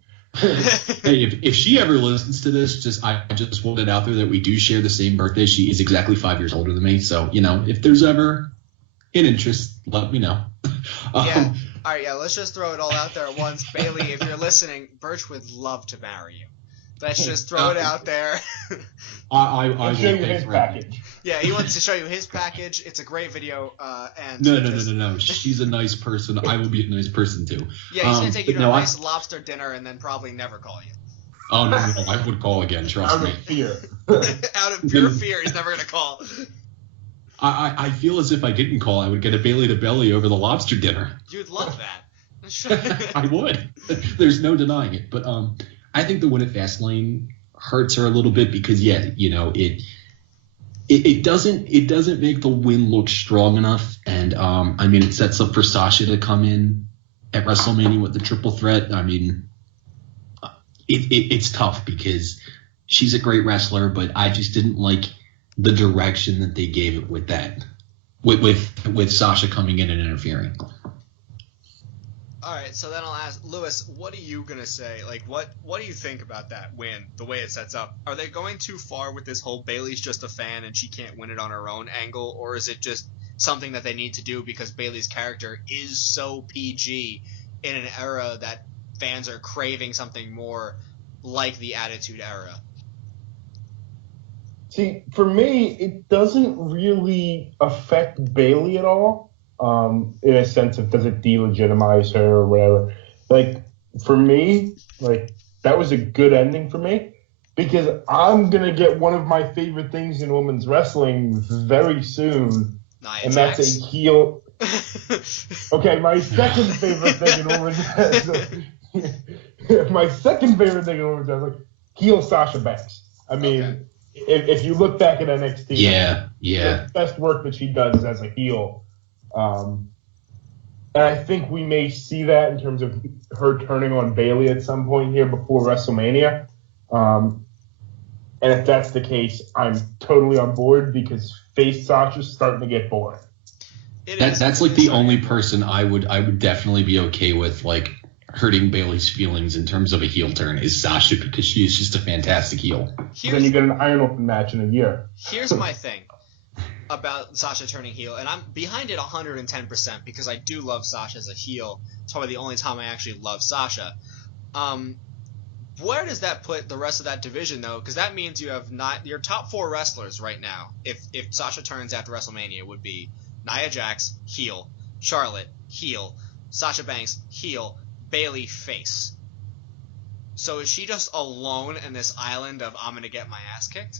Hey, if she ever listens to this, I just want it out there that we do share the same birthday. She is exactly 5 years older than me, so if there's ever an interest, let me know. Yeah. All right, let's just throw it all out there at once. Bayley, if you're listening, Birch would love to marry you. Let's just throw it out there. I'll show you his package. Yeah, he wants to show you his package. It's a great video. No. She's a nice person. I will be a nice person too. Yeah, he's going to take you to a nice lobster dinner and then probably never call you. Oh, no, I would call again, trust me. Out of fear. Out of pure fear, he's never going to call. I feel as if I didn't call, I would get a Bailey to belly over the lobster dinner. You'd love that. I would. There's no denying it. But I think the win at Fastlane hurts her a little bit because, it doesn't make the win look strong enough. And, it sets up for Sasha to come in at WrestleMania with the triple threat. I mean, it's tough because she's a great wrestler, but I just didn't like the direction that they gave it with that, with Sasha coming in and interfering. All right, so then I'll ask Lewis, what are you gonna say? Like, what do you think about that win, the way it sets up? Are they going too far with this whole Bayley's just a fan and she can't win it on her own angle, or is it just something that they need to do because Bayley's character is so PG in an era that fans are craving something more like the Attitude Era? See, for me, it doesn't really affect Bayley at all, in a sense of does it delegitimize her or whatever. Like, for me, that was a good ending for me because I'm going to get one of my favorite things in women's wrestling very soon, and that's a heel. Okay, my second favorite thing in women's wrestling. My second favorite thing in women's wrestling, heel Sasha Banks. I mean... Okay. If you look back at NXT, the best work that she does is as a heel. And I think we may see that in terms of her turning on Bayley at some point here before WrestleMania. And if that's the case, I'm totally on board because face Sasha's starting to get boring. That's like the only person I would definitely be okay with, like, hurting Bayley's feelings in terms of a heel turn is Sasha, because she is just a fantastic heel. Then you get an Iron Open match in a year. Here's my thing about Sasha turning heel, and I'm behind it 110% because I do love Sasha as a heel. It's probably the only time I actually love Sasha. Where does that put the rest of that division, though? Because that means you have your top 4 wrestlers right now, if Sasha turns after WrestleMania, would be Nia Jax, heel, Charlotte, heel, Sasha Banks, heel, Bayley, face. So is she just alone in this island of I'm going to get my ass kicked?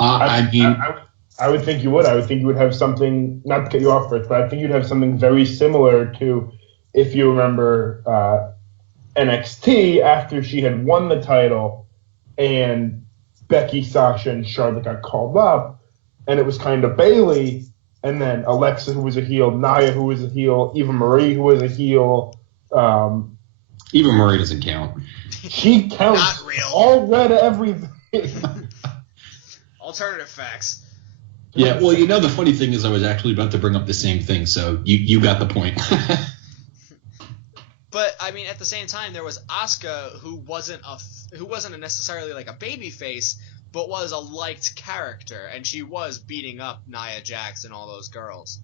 I would think you would. I would think you would have something, not to cut you off first, but I think you'd have something very similar to, if you remember, NXT after she had won the title and Becky, Sasha, and Charlotte got called up, and it was kind of Bayley, and then Alexa, who was a heel, Nia, who was a heel, Eva Marie, who was a heel. Eva Marie doesn't count. She counts. Not real. All read everything. Alternative facts. Yeah, well, the funny thing is I was actually about to bring up the same thing, so you got the point. But I mean, at the same time, there was Asuka, who wasn't necessarily like a baby face, but was a liked character, and she was beating up Nia Jax and all those girls.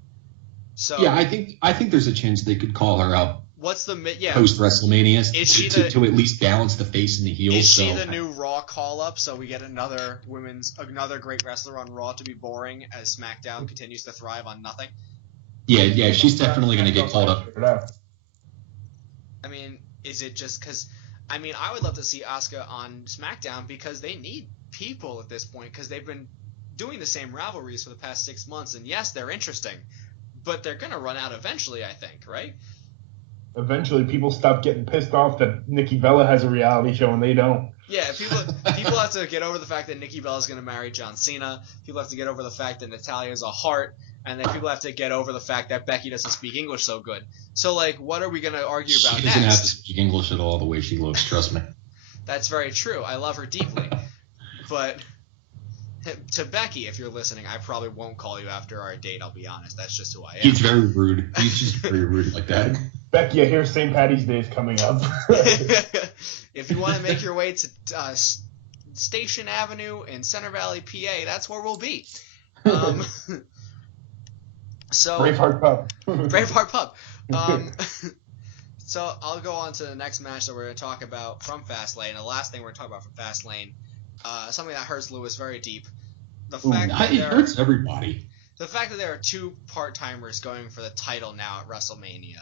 So yeah, I think there's a chance they could call her up. What's the post WrestleMania to at least balance the face and the heel? Is she the new Raw call up? So we get another great wrestler on Raw to be boring as SmackDown continues to thrive on nothing. Yeah, she's definitely going to get called up. I mean, is it just because? I mean, I would love to see Asuka on SmackDown because they need people at this point because they've been doing the same rivalries for the past 6 months, and yes, they're interesting, but they're going to run out eventually, I think, right? Eventually, people stop getting pissed off that Nikki Bella has a reality show and they don't. Yeah, people have to get over the fact that Nikki Bella's going to marry John Cena. People have to get over the fact that Natalia's a heart. And then people have to get over the fact that Becky doesn't speak English so good. So, like, what are we going to argue about next? She doesn't have to speak English at all the way she looks, trust me. That's very true. I love her deeply. But to Becky, if you're listening, I probably won't call you after our date, I'll be honest. That's just who I am. He's very rude. He's just very rude like that. Becky, I hear St. Patty's Day is coming up. If you want to make your way to Station Avenue in Center Valley, PA, that's where we'll be. So Braveheart Pub. Braveheart Pub. So I'll go on to the next match that we're going to talk about from Fastlane. The last thing we're going to talk about from Fastlane, something that hurts Lewis very deep. It hurts everybody. The fact that there are 2 part-timers going for the title now at WrestleMania,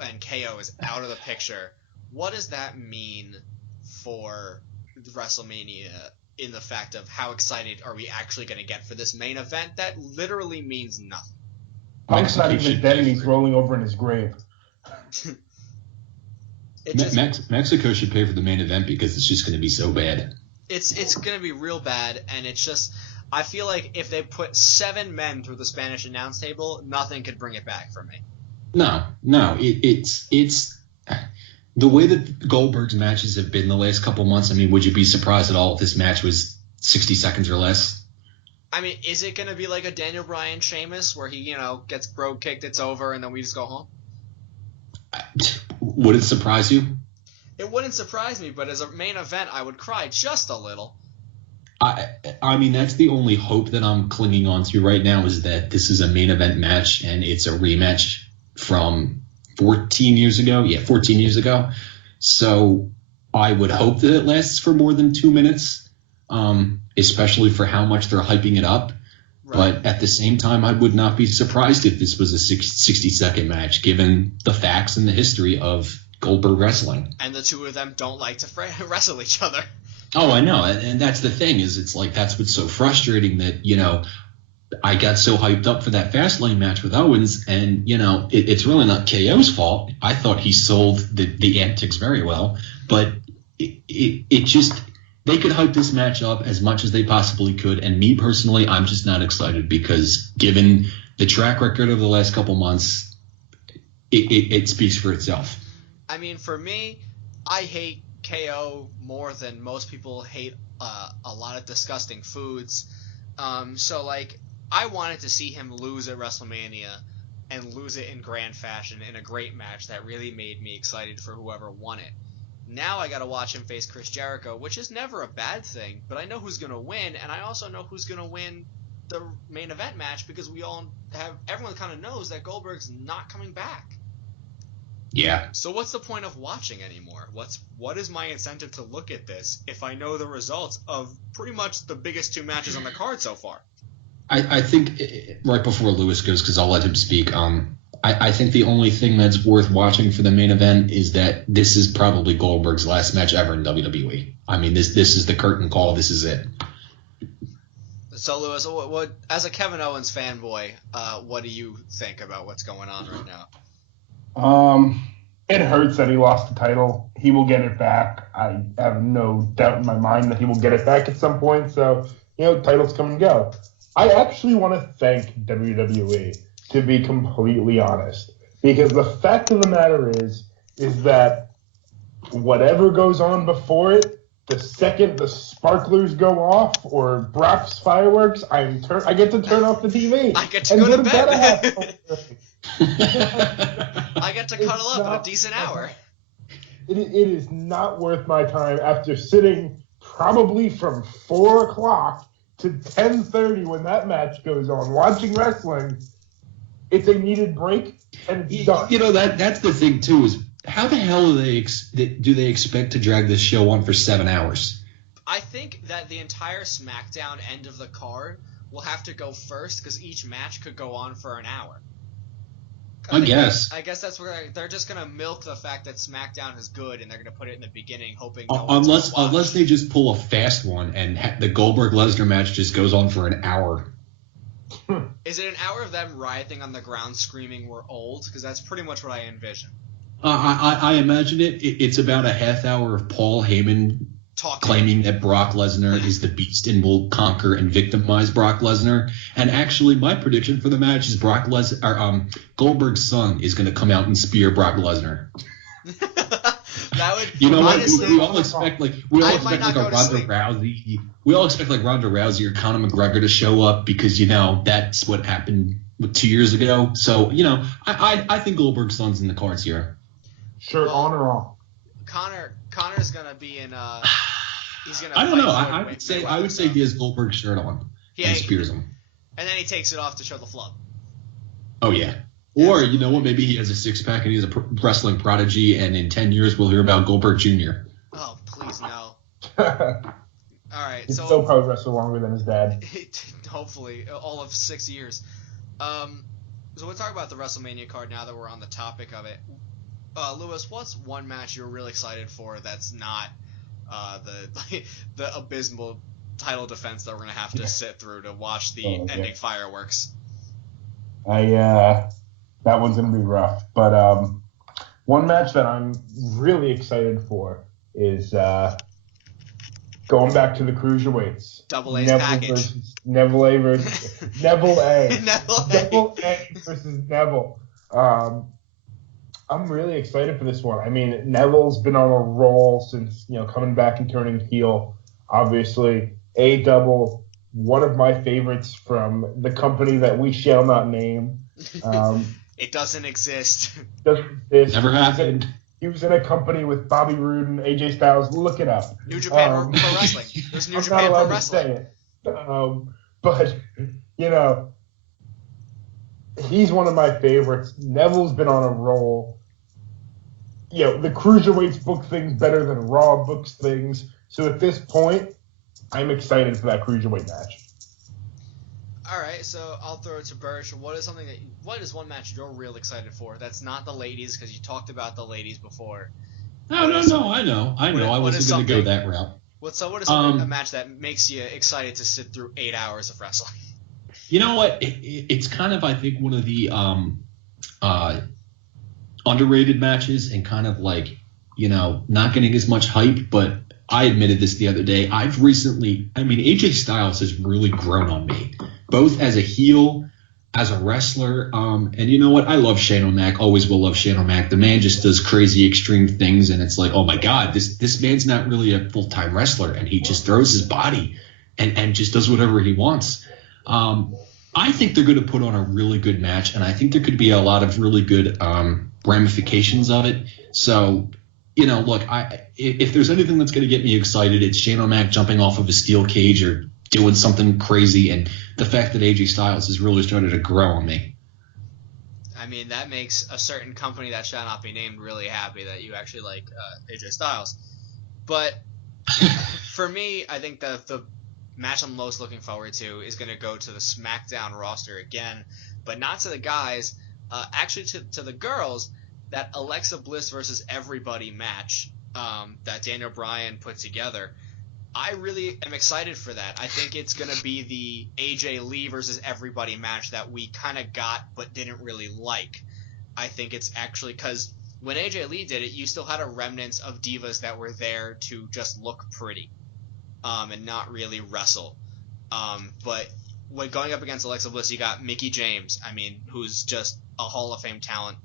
and KO is out of the picture. What does that mean for WrestleMania in the fact of how excited are we actually going to get for this main event that literally means nothing? Punk's not even dead and he's rolling over in his grave. Mexico should pay for the main event because it's just going to be so bad. It's going to be real bad, and it's just I feel like if they put 7 men through the Spanish announce table, nothing could bring it back for me. No, it's the way that Goldberg's matches have been the last couple months. I mean, would you be surprised at all if this match was 60 seconds or less? I mean, is it going to be like a Daniel Bryan Sheamus where he, gets bro kicked, it's over, and then we just go home? Would it surprise you? It wouldn't surprise me, but as a main event, I would cry just a little. I mean, that's the only hope that I'm clinging on to right now is that this is a main event match and it's a rematch from 14 years ago. Yeah, 14 years ago. So I would hope that it lasts for more than 2 minutes, especially for how much they're hyping it up. Right. But at the same time, I would not be surprised if this was a 60-second match, given the facts and the history of Goldberg wrestling. And the 2 of them don't like to wrestle each other. Oh, I know. And that's the thing is it's like that's what's so frustrating that, I got so hyped up for that Fastlane match with Owens, and, it's really not KO's fault. I thought he sold the antics very well, but it just – they could hype this match up as much as they possibly could, and me personally, I'm just not excited because given the track record of the last couple months, it speaks for itself. I mean, for me, I hate KO more than most people hate a lot of disgusting foods. So, I wanted to see him lose at WrestleMania and lose it in grand fashion in a great match that really made me excited for whoever won it. Now I gotta watch him face Chris Jericho, which is never a bad thing, but I know who's gonna win, and I also know who's gonna win the main event match because everyone kind of knows that Goldberg's not coming back. Yeah. So what's the point of watching anymore? What is my incentive to look at this if I know the results of pretty much the biggest two matches on the card so far? I think right before Lewis goes, because I'll let him speak, I think the only thing that's worth watching for the main event is that this is probably Goldberg's last match ever in WWE. I mean, this is the curtain call. This is it. So, Lewis, what as a Kevin Owens fanboy, what do you think about what's going on right now? It hurts that he lost the title. He will get it back. I have no doubt in my mind that he will get it back at some point. So, titles come and go. I actually want to thank WWE, to be completely honest, because the fact of the matter is that whatever goes on before it, the second the sparklers go off or Brock's fireworks, I get to turn off the TV. I get to go to bed. I get to cuddle up in a decent hour. It is not worth my time after sitting probably from 4 o'clock to 10:30 when that match goes on, watching wrestling. It's a needed break, and it's done. That's the thing, too, is how the hell do they expect to drag this show on for 7 hours? I think that the entire SmackDown end of the card will have to go first because each match could go on for an hour. I guess that's where they're just going to milk the fact that SmackDown is good, and they're going to put it in the beginning hoping unless they just pull a fast one and the Goldberg-Lesnar match just goes on for an hour. Is it an hour of them writhing on the ground screaming we're old? Because that's pretty much what I envision. I imagine it's about a half hour of Paul Heyman claiming that Brock Lesnar is the beast and will conquer and victimize Brock Lesnar. And actually, my prediction for the match is Goldberg's son is going to come out and spear Brock Lesnar. That would, honestly, we all expect like a Ronda Rousey. We all expect like Ronda Rousey or Conor McGregor to show up because that's what happened 2 years ago. So I think Goldberg's son's in the cards here. Sure, on or off. Conor's gonna be in. He's gonna. I don't know. I would say he has Goldberg's shirt on and spears him, and then he takes it off to show the flub. Oh yeah. Or, you know what, maybe he has a six-pack and he's a wrestling prodigy, and in 10 years we'll hear about Goldberg Jr. Oh, please no. All right. He'll still probably wrestle longer than his dad. Hopefully. All of 6 years. So we'll talk about the WrestleMania card now that we're on the topic of it. Lewis, what's one match you're really excited for that's not the abysmal title defense that we're going to have to sit through to watch the ending fireworks? That one's going to be rough. But one match that I'm really excited for is going back to the cruiserweights. Double A's package. Neville A versus Neville A. Neville A versus Neville. I'm really excited for this one. I mean, Neville's been on a roll since, coming back and turning heel. Obviously, A-Double, one of my favorites from the company that we shall not name. It doesn't exist. Never happened. He was in a company with Bobby Roode and AJ Styles. Look it up. New Japan Pro Wrestling. There's New Japan Pro Wrestling. But, he's one of my favorites. Neville's been on a roll. The cruiserweights book things better than Raw books things. So at this point, I'm excited for that cruiserweight match. All right, so I'll throw it to Birch. What is one match you're real excited for? That's not the ladies, because you talked about the ladies before. No, I know. I wasn't going to go that route. What is a match that makes you excited to sit through 8 hours of wrestling? You know what? It's kind of, I think, one of the underrated matches and kind of like, not getting as much hype, but I admitted this the other day. AJ Styles has really grown on me, both as a heel, as a wrestler. And you know what? I love Shane O'Mac, always will love Shane O'Mac. The man just does crazy extreme things, and it's like, oh my God, this man's not really a full-time wrestler, and he just throws his body and just does whatever he wants. I think they're going to put on a really good match, and I think there could be a lot of really good ramifications of it. So, look, if there's anything that's going to get me excited, it's Shane O'Mac jumping off of a steel cage or doing something crazy, and the fact that AJ Styles has really started to grow on me. I mean, that makes a certain company that shall not be named really happy that you actually like AJ Styles. But for me, I think the match I'm most looking forward to is going to go to the SmackDown roster again, but not to the guys, actually to the girls, that Alexa Bliss versus everybody match that Daniel Bryan put together. I really am excited for that. I think it's going to be the AJ Lee versus everybody match that we kind of got but didn't really like. I think it's actually because when AJ Lee did it, you still had a remnants of divas that were there to just look pretty and not really wrestle. But when going up against Alexa Bliss, you got Mickie James, who's just a Hall of Fame talent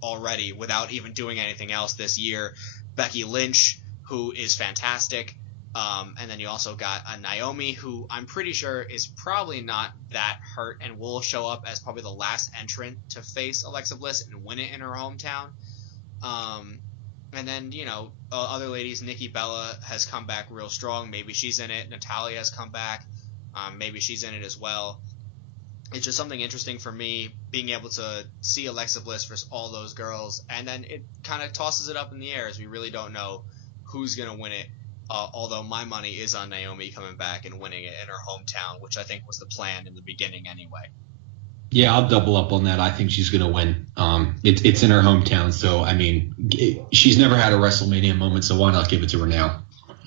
already without even doing anything else this year. Becky Lynch, who is fantastic. And then you also got Naomi, who I'm pretty sure is probably not that hurt and will show up as probably the last entrant to face Alexa Bliss and win it in her hometown. And then, other ladies, Nikki Bella has come back real strong. Maybe she's in it. Natalya has come back. Maybe she's in it as well. It's just something interesting for me being able to see Alexa Bliss versus all those girls. And then it kind of tosses it up in the air as we really don't know who's going to win it. Although my money is on Naomi coming back and winning it in her hometown, which I think was the plan in the beginning anyway. Yeah, I'll double up on that. I think she's going to win. It's in her hometown, so she's never had a WrestleMania moment, so why not give it to her now?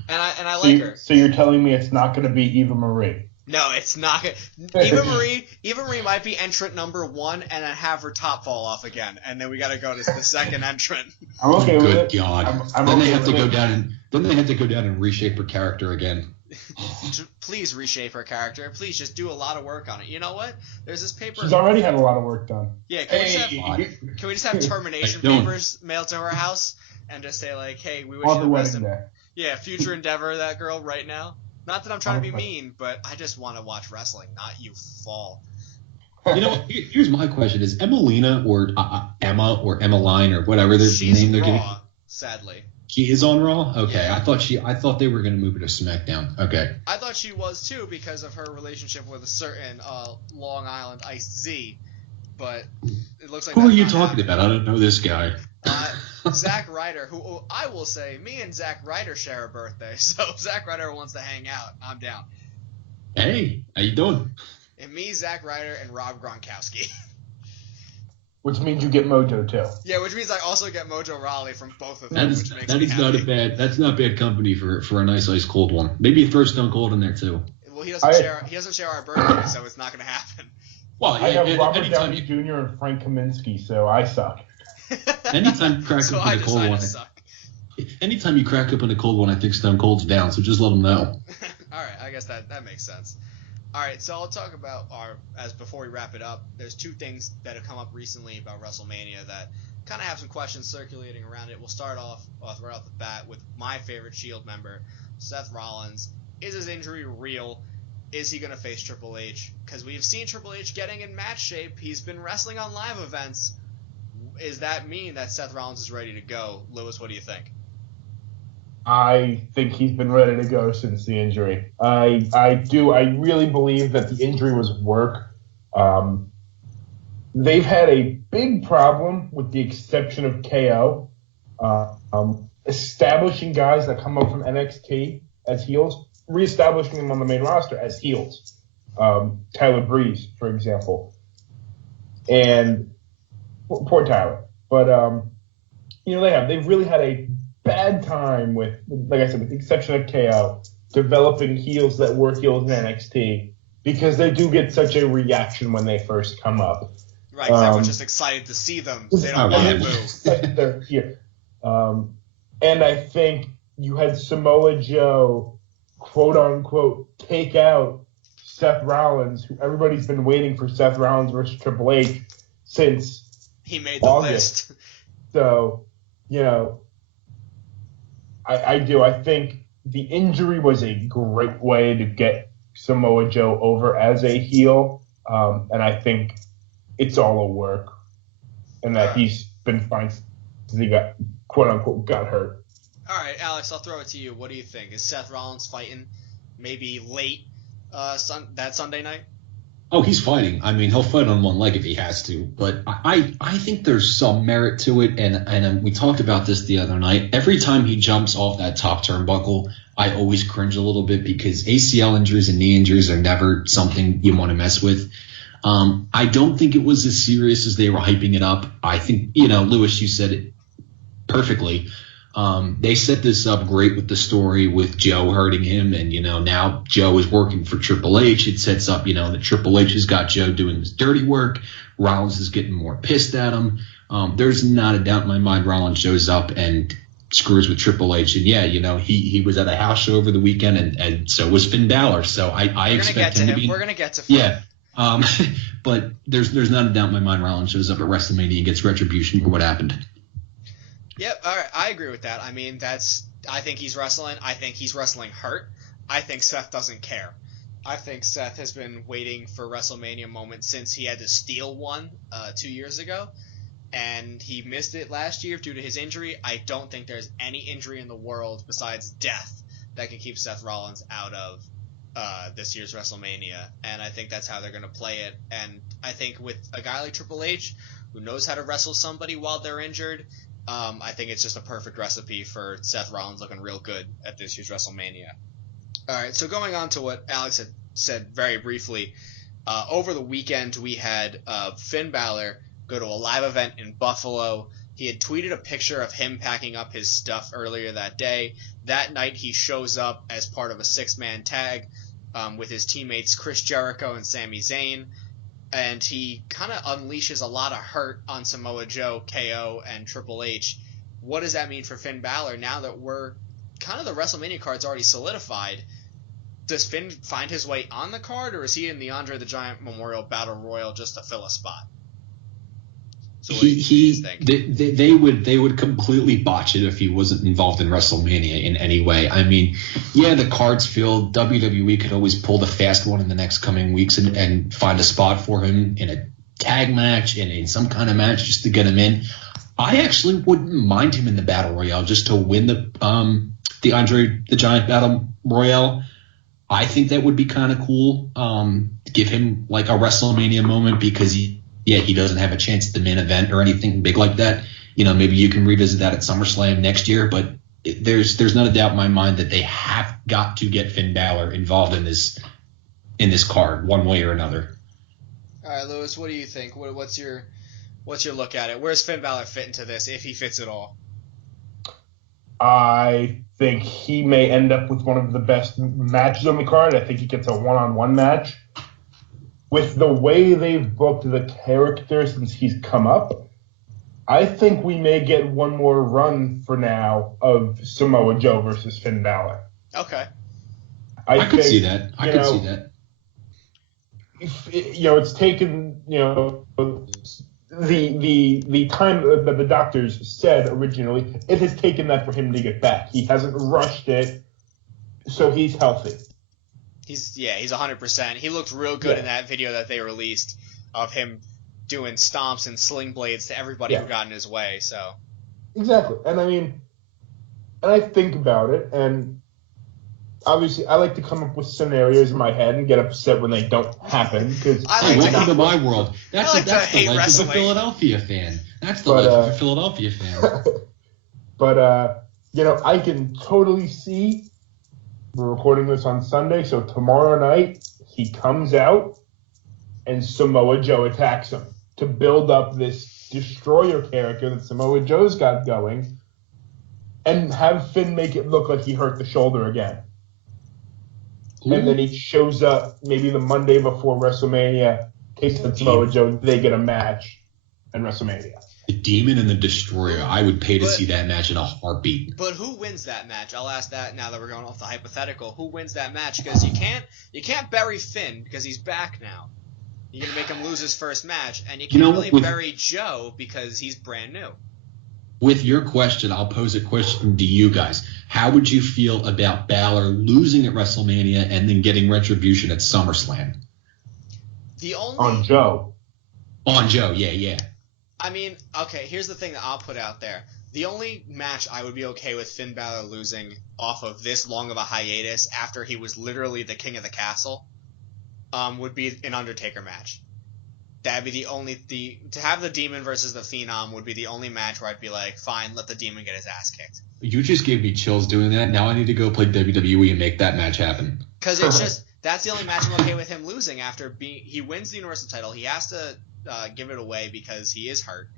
And I like her. So you're telling me it's not going to be Eva Marie? No, it's not. Eva Marie might be entrant number 1 and then have her top fall off again, and then we got to go to the second entrant. I'm okay with it. Good God! Then they have to go down and reshape her character again. Please reshape her character. Please just do a lot of work on it. You know what? There's this paper. She's already had a lot of work done. Yeah. Can we just have termination papers mailed to her house and just say like, "Hey, we wish you the best." Yeah, future endeavor that girl right now. Not that I'm trying to be mean, but I just want to watch wrestling, not you fall. Here's my question: is Emelina or Emma or Emmeline or whatever their name they're giving? Sadly. She is on Raw? Okay. I thought they were going to move her to SmackDown. Okay. I thought she was too because of her relationship with a certain Long Island Iced Z, but it looks like. Who are you talking about? I don't know this guy. Zack Ryder, who I will say, me and Zack Ryder share a birthday, so if Zack Ryder wants to hang out, I'm down. Hey, how you doing? And me, Zack Ryder, and Rob Gronkowski. Which means you get Mojo too. Yeah, which means I also get Mojo Rawley from both of them. That's not bad company for a nice ice cold one. Maybe throw Stone Cold in there too. Well, he doesn't share our birthday, so it's not going to happen. Well, I have Robert Downey Jr. and Frank Kaminsky, so I suck. Anytime you crack open a cold one, anytime you crack open a cold one, I think Stone Cold's down. So just let them know. All right, I guess that makes sense. All right, so I'll talk about before we wrap it up. There's 2 things that have come up recently about WrestleMania that kind of have some questions circulating around it. We'll start off right off the bat with my favorite Shield member, Seth Rollins. Is his injury real? Is he going to face Triple H? Because we've seen Triple H getting in match shape. He's been wrestling on live events. Does that mean that Seth Rollins is ready to go? Lewis, what do you think? I think he's been ready to go since the injury. I do. I really believe that the injury was work. They've had a big problem with the exception of KO, establishing guys that come up from NXT as heels, reestablishing them on the main roster as heels. Tyler Breeze, for example. And poor Tyler. But, they've really had a bad time with, like I said, with the exception of KO, developing heels that work heels in NXT because they do get such a reaction when they first come up. Right, because everyone's just excited to see them. They don't want to move. They're here. And I think you had Samoa Joe, quote-unquote, take out Seth Rollins, who everybody's been waiting for Seth Rollins versus Triple H since he made the August. list. So, I do. I think the injury was a great way to get Samoa Joe over as a heel. And I think it's all a work, and that he's been fine since he got, quote unquote, got hurt. All right, Alex, I'll throw it to you. What do you think? Is Seth Rollins fighting maybe late that Sunday night? Oh, he's fighting. I mean, he'll fight on one leg if he has to. But I think there's some merit to it, and we talked about this the other night. Every time he jumps off that top turnbuckle, I always cringe a little bit because ACL injuries and knee injuries are never something you want to mess with. I don't think it was as serious as they were hyping it up. I think, Lewis, you said it perfectly. They set this up great with the story with Joe hurting him, and now Joe is working for Triple H. It sets up that Triple H has got Joe doing his dirty work. Rollins is getting more pissed at him. There's not a doubt in my mind Rollins shows up and screws with Triple H, and he was at a house show over the weekend, and so was Finn Balor. So I expect him to be. We're gonna get to Finn. Yeah. But there's not a doubt in my mind Rollins shows up at WrestleMania and gets retribution for what happened. Yep, all right, I agree with that. I mean, I think he's wrestling. I think he's wrestling hurt. I think Seth doesn't care. I think Seth has been waiting for WrestleMania moment since he had to steal one 2 years ago, and he missed it last year due to his injury. I don't think there's any injury in the world besides death that can keep Seth Rollins out of this year's WrestleMania, and I think that's how they're going to play it. And I think with a guy like Triple H who knows how to wrestle somebody while they're injured, I think it's just a perfect recipe for Seth Rollins looking real good at this year's WrestleMania. All right, so going on to what Alex had said very briefly, over the weekend we had Finn Balor go to a live event in Buffalo. He had tweeted a picture of him packing up his stuff earlier that day. That night he shows up as part of a six-man tag with his teammates Chris Jericho and Sami Zayn. And he kind of unleashes a lot of hurt on Samoa Joe, KO, and Triple H. What does that mean for Finn Balor now that we're kind of the WrestleMania card's already solidified? Does Finn find his way on the card, or is he in the Andre the Giant Memorial Battle Royal just to fill a spot? So what do you think? They would completely botch it if he wasn't involved in WrestleMania in any way. I mean, yeah, the card's filled. WWE could always pull the fast one in the next coming weeks and find a spot for him in a tag match, in some kind of match just to get him in. I actually wouldn't mind him in the Battle Royale just to win the Andre the Giant Battle Royale. I think that would be kind of cool. Give him like a WrestleMania moment because he doesn't have a chance at the main event or anything big like that. Maybe you can revisit that at SummerSlam next year, but there's not a doubt in my mind that they have got to get Finn Balor involved in this card one way or another. All right, Lewis, what do you think? What's your look at it? Where's Finn Balor fit into this, if he fits at all? I think he may end up with one of the best matches on the card. I think he gets a one-on-one match. With the way they've booked the character since he's come up, I think we may get one more run for now of Samoa Joe versus Finn Balor. Okay. I could see that. I could see that. It's taken, the time that the doctors said originally, it has taken that for him to get back. He hasn't rushed it, so he's healthy. He's 100%. He looked real good in that video that they released of him doing stomps and sling blades to everybody who got in his way. So exactly, and I think about it, and obviously I like to come up with scenarios in my head and get upset when they don't happen because welcome to my world. That's the life wrestling. of a Philadelphia fan. That's the life of a Philadelphia fan. But I can totally see. We're recording this on Sunday, so tomorrow night he comes out and Samoa Joe attacks him to build up this destroyer character that Samoa Joe's got going and have Finn make it look like he hurt the shoulder again. Ooh. And then he shows up maybe the Monday before WrestleMania, takes the Samoa Joe, they get a match in WrestleMania. The Demon and the Destroyer. I would pay to see that match in a heartbeat. But who wins that match? I'll ask that now that we're going off the hypothetical. Who wins that match? Because you can't bury Finn because he's back now. You're gonna make him lose his first match, and you can't really bury Joe because he's brand new. With your question, I'll pose a question to you guys. How would you feel about Balor losing at WrestleMania and then getting retribution at SummerSlam? On Joe. On Joe, yeah. I mean, okay, here's the thing that I'll put out there. The only match I would be okay with Finn Balor losing off of this long of a hiatus after he was literally the king of the castle would be an Undertaker match. That'd be to have the Demon versus the Phenom would be the only match where I'd be like, fine, let the Demon get his ass kicked. You just gave me chills doing that. Now I need to go play WWE and make that match happen. Because it's just, that's the only match I'm okay with him losing after he wins the Universal title. He has to give it away because he is hurt.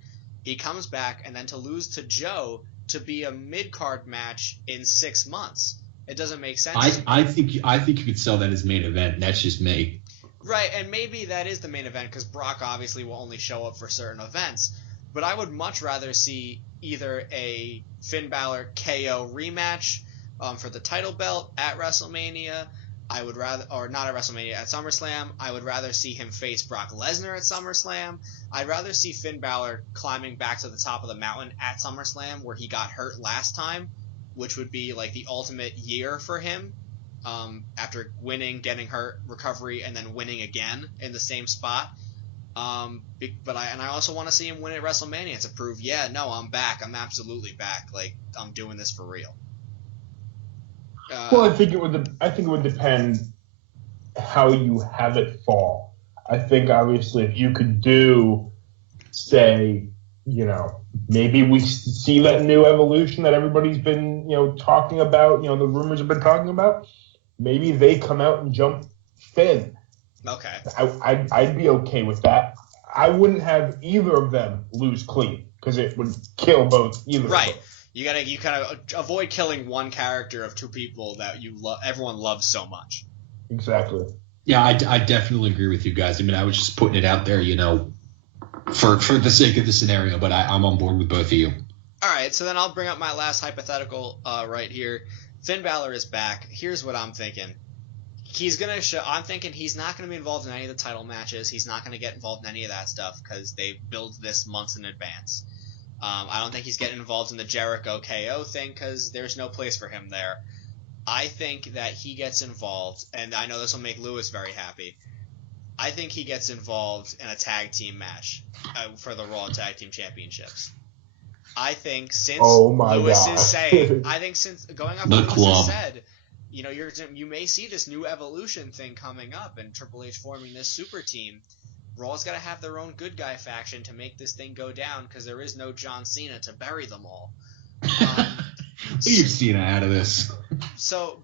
He comes back, and then to lose to Joe to be a mid-card match in 6 months. It doesn't make sense. I think you could sell that as main event, and that's just me. Right, and maybe that is the main event because Brock obviously will only show up for certain events. But I would much rather see either a Finn Balor KO rematch for the title belt at WrestleMania. I would rather, or not at WrestleMania, at SummerSlam. I would rather see him face Brock Lesnar at SummerSlam. I'd rather see Finn Balor climbing back to the top of the mountain at SummerSlam where he got hurt last time, which would be like the ultimate year for him. After winning, getting hurt, recovery, and then winning again in the same spot. But I also want to see him win at WrestleMania to prove, I'm back. I'm absolutely back. Like, I'm doing this for real. Well, I think it would depend how you have it fall. I think obviously if you could do, say, maybe we see that new evolution that everybody's been, talking about, the rumors have been talking about. Maybe they come out and jump Finn. Okay. I'd be okay with that. I wouldn't have either of them lose clean because it would kill either. Right. Of them. You kind of avoid killing one character of two people that everyone loves so much. Exactly. Yeah, I definitely agree with you guys. I mean, I was just putting it out there, for the sake of the scenario, but I'm on board with both of you. All right, so then I'll bring up my last hypothetical right here. Finn Balor is back. Here's what I'm thinking. I'm thinking he's not going to be involved in any of the title matches. He's not going to get involved in any of that stuff because they build this months in advance. I don't think he's getting involved in the Jericho KO thing because there's no place for him there. I think that he gets involved, and I know this will make Lewis very happy. I think he gets involved in a tag team match for the Raw Tag Team Championships. I think since Lewis is saying, going off what Lewis has said, you may see this new evolution thing coming up and Triple H forming this super team. Raw's got to have their own good guy faction to make this thing go down because there is no John Cena to bury them all. Leave Cena out of this. So,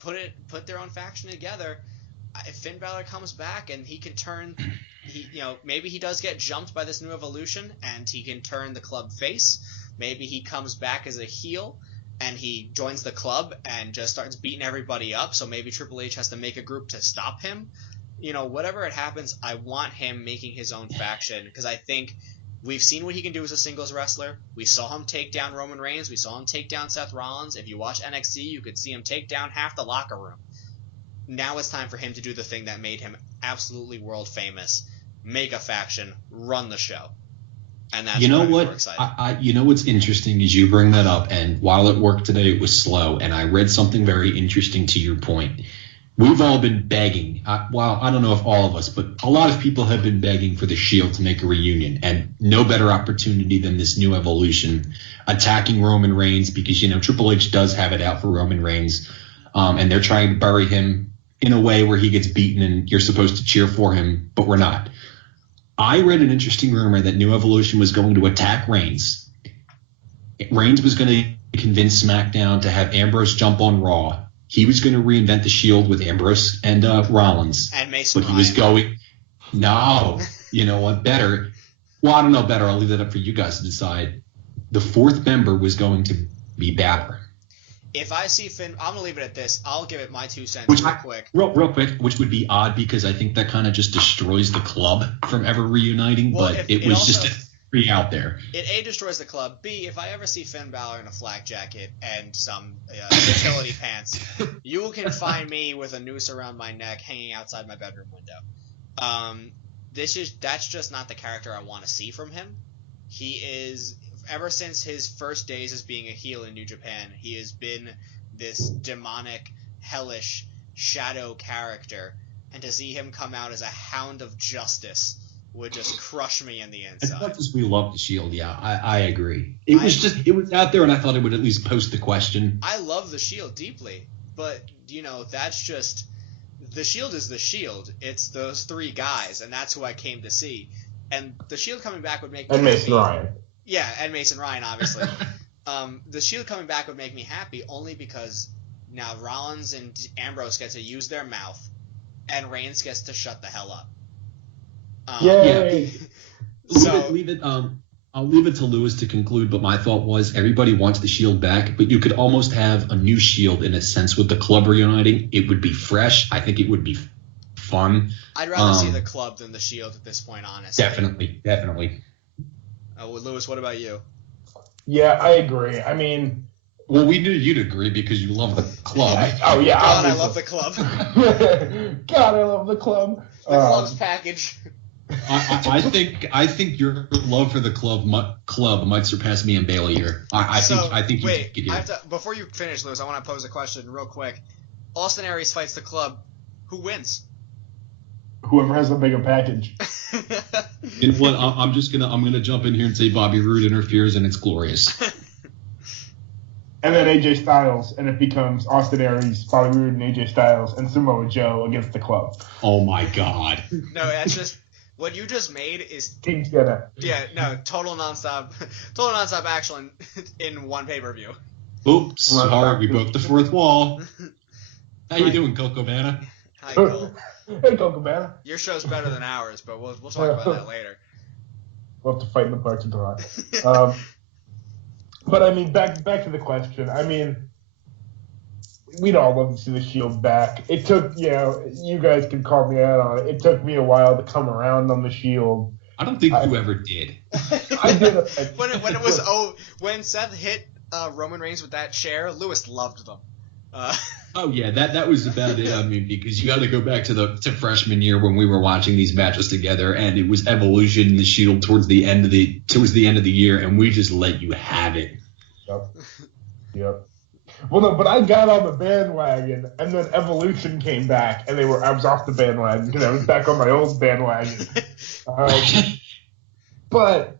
put their own faction together. If Finn Balor comes back and he can turn, maybe he does get jumped by this new evolution and he can turn the club face. Maybe he comes back as a heel and he joins the club and just starts beating everybody up. So maybe Triple H has to make a group to stop him. Whatever it happens, I want him making his own faction because I think we've seen what he can do as a singles wrestler. We saw him take down Roman Reigns. We saw him take down Seth Rollins. If you watch NXT, you could see him take down half the locker room. Now it's time for him to do the thing that made him absolutely world famous. Make a faction, run the show. And that's more exciting. What's interesting is you bring that up, and while at work today it was slow, and I read something very interesting to your point. We've all been begging. I don't know if all of us, but a lot of people have been begging for the Shield to make a reunion, and no better opportunity than this new evolution attacking Roman Reigns because, Triple H does have it out for Roman Reigns, and they're trying to bury him in a way where he gets beaten and you're supposed to cheer for him, but we're not. I read an interesting rumor that New Evolution was going to attack Reigns. Reigns was going to convince SmackDown to have Ambrose jump on Raw. He was going to reinvent the Shield with Ambrose and Rollins. And Mason But he was going, no, you know what, better. Well, I don't know better. I'll leave that up for you guys to decide. The fourth member was going to be Balor. If I see Finn, I'm going to leave it at this. I'll give it my 2 cents quick. Real quick, which would be odd because I think that kind of just destroys the club from ever reuniting, but it was just a theory out there. It A, destroys the club. B, if I ever see Finn Balor in a flak jacket and some utility pants, you can find me with a noose around my neck hanging outside my bedroom window. That's just not the character I want to see from him. He is... Ever since his first days as being a heel in New Japan, he has been this demonic, hellish shadow character and to see him come out as a hound of justice would just crush me in the inside. As much as we love the Shield, yeah, I agree. It was out there, and I thought it would at least post the question. I love the Shield deeply, but, that's just – the Shield is the Shield. It's those three guys, and that's who I came to see. And the Shield coming back would make me happy. And Mason Ryan. Yeah, and Mason Ryan, obviously. The Shield coming back would make me happy only because now Rollins and Ambrose get to use their mouth, and Reigns gets to shut the hell up. Yay! I'll leave it to Lewis to conclude, but my thought was everybody wants the Shield back, but you could almost have a new Shield in a sense with the club reuniting. It would be fresh. I think it would be fun. I'd rather see the club than the Shield at this point, honestly. Definitely. Lewis, what about you? Yeah, I agree. I mean... Well, we knew you'd agree because you love the club. Oh, yeah. God, I love the club. God, I love the club. The club's package. I think your love for the club might surpass me and Bailey here. I think you wait, take it here. before you finish, Lewis, I want to pose a question real quick. Austin Aries fights the club. Who wins? Whoever has the bigger package. You know what? I'm gonna jump in here and say Bobby Roode interferes and it's glorious. And then AJ Styles, and it becomes Austin Aries, Bobby Roode, and AJ Styles, and Samoa Joe against the club. Oh my God! No, that's just what you just made is Team's gonna. Yeah, no, total nonstop action in one pay-per-view. Oops, sorry, we broke the fourth wall. How you doing, Coco Cabana? Hi, Cole. Hey, Coco Cabana. Your show's better than ours, but we'll talk about that later. We'll have to fight in the parking lot. But I mean, back to the question. I mean, we'd all love to see the Shield back. It took, you guys can call me out on it. It took me a while to come around on the Shield. I don't think you ever did. I did. When Seth hit Roman Reigns with that chair, Lewis loved them. Oh yeah, that was about it. I mean, because you got to go back to freshman year when we were watching these matches together, and it was Evolution in the Shield towards the end of the year, and we just let you have it. Yep. Well, no, but I got on the bandwagon, and then Evolution came back, and I was off the bandwagon because I was back on my old bandwagon. But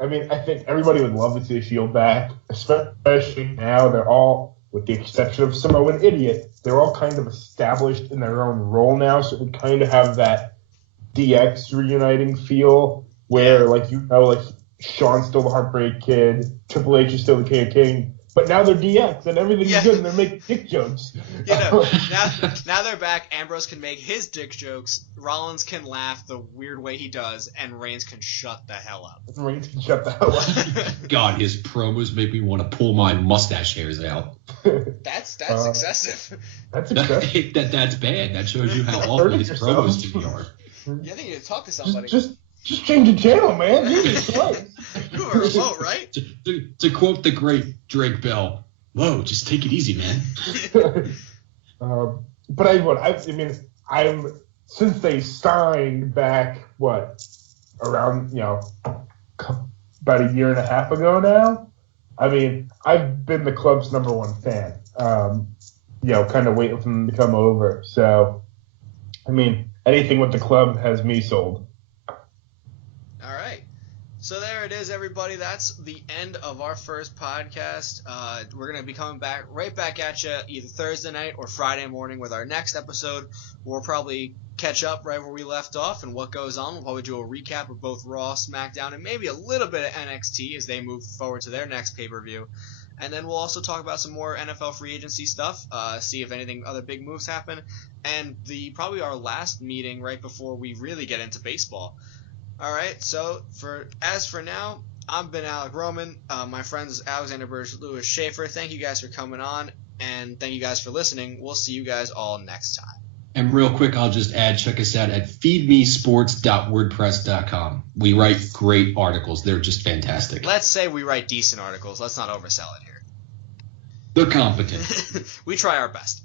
I mean, I think everybody would love to see the Shield back, especially now they're all, with the exception of Samoan Idiot, they're all kind of established in their own role now, so we kind of have that DX reuniting feel where, Shawn's still the Heartbreak Kid, Triple H is still the King of King, but now they're DX and everything's good and they're making dick jokes. Now they're back. Ambrose can make his dick jokes. Rollins can laugh the weird way he does, and Reigns can shut the hell up. God, his promos make me want to pull my mustache hairs out. That's excessive. That's excessive. That's bad. That shows you how awful his promos to me are. Yeah, I think you need to talk to somebody. Just change the channel, man. Jesus Christ. You have a remote, right? To quote the great Drake Bell, whoa, just take it easy, man. But I'm since they signed back, around, about a year and a half ago now, I mean, I've been the club's number one fan, kind of waiting for them to come over. So, I mean, anything with the club has me sold. All right. So there it is, everybody. That's the end of our first podcast. We're going to be coming right back at you either Thursday night or Friday morning with our next episode. We'll probably catch up right where we left off and what goes on. We'll probably do a recap of both Raw, SmackDown, and maybe a little bit of NXT as they move forward to their next pay-per-view. And then we'll also talk about some more NFL free agency stuff, see if anything other big moves happen, and probably our last meeting right before we really get into baseball. All right, so for now, I've been Alec Roman. My friends Alexander Burge, Lewis Schaefer. Thank you guys for coming on, and thank you guys for listening. We'll see you guys all next time. And real quick, I'll just add, check us out at feedmesports.wordpress.com. We write great articles. They're just fantastic. Let's say we write decent articles. Let's not oversell it here. They're competent. We try our best.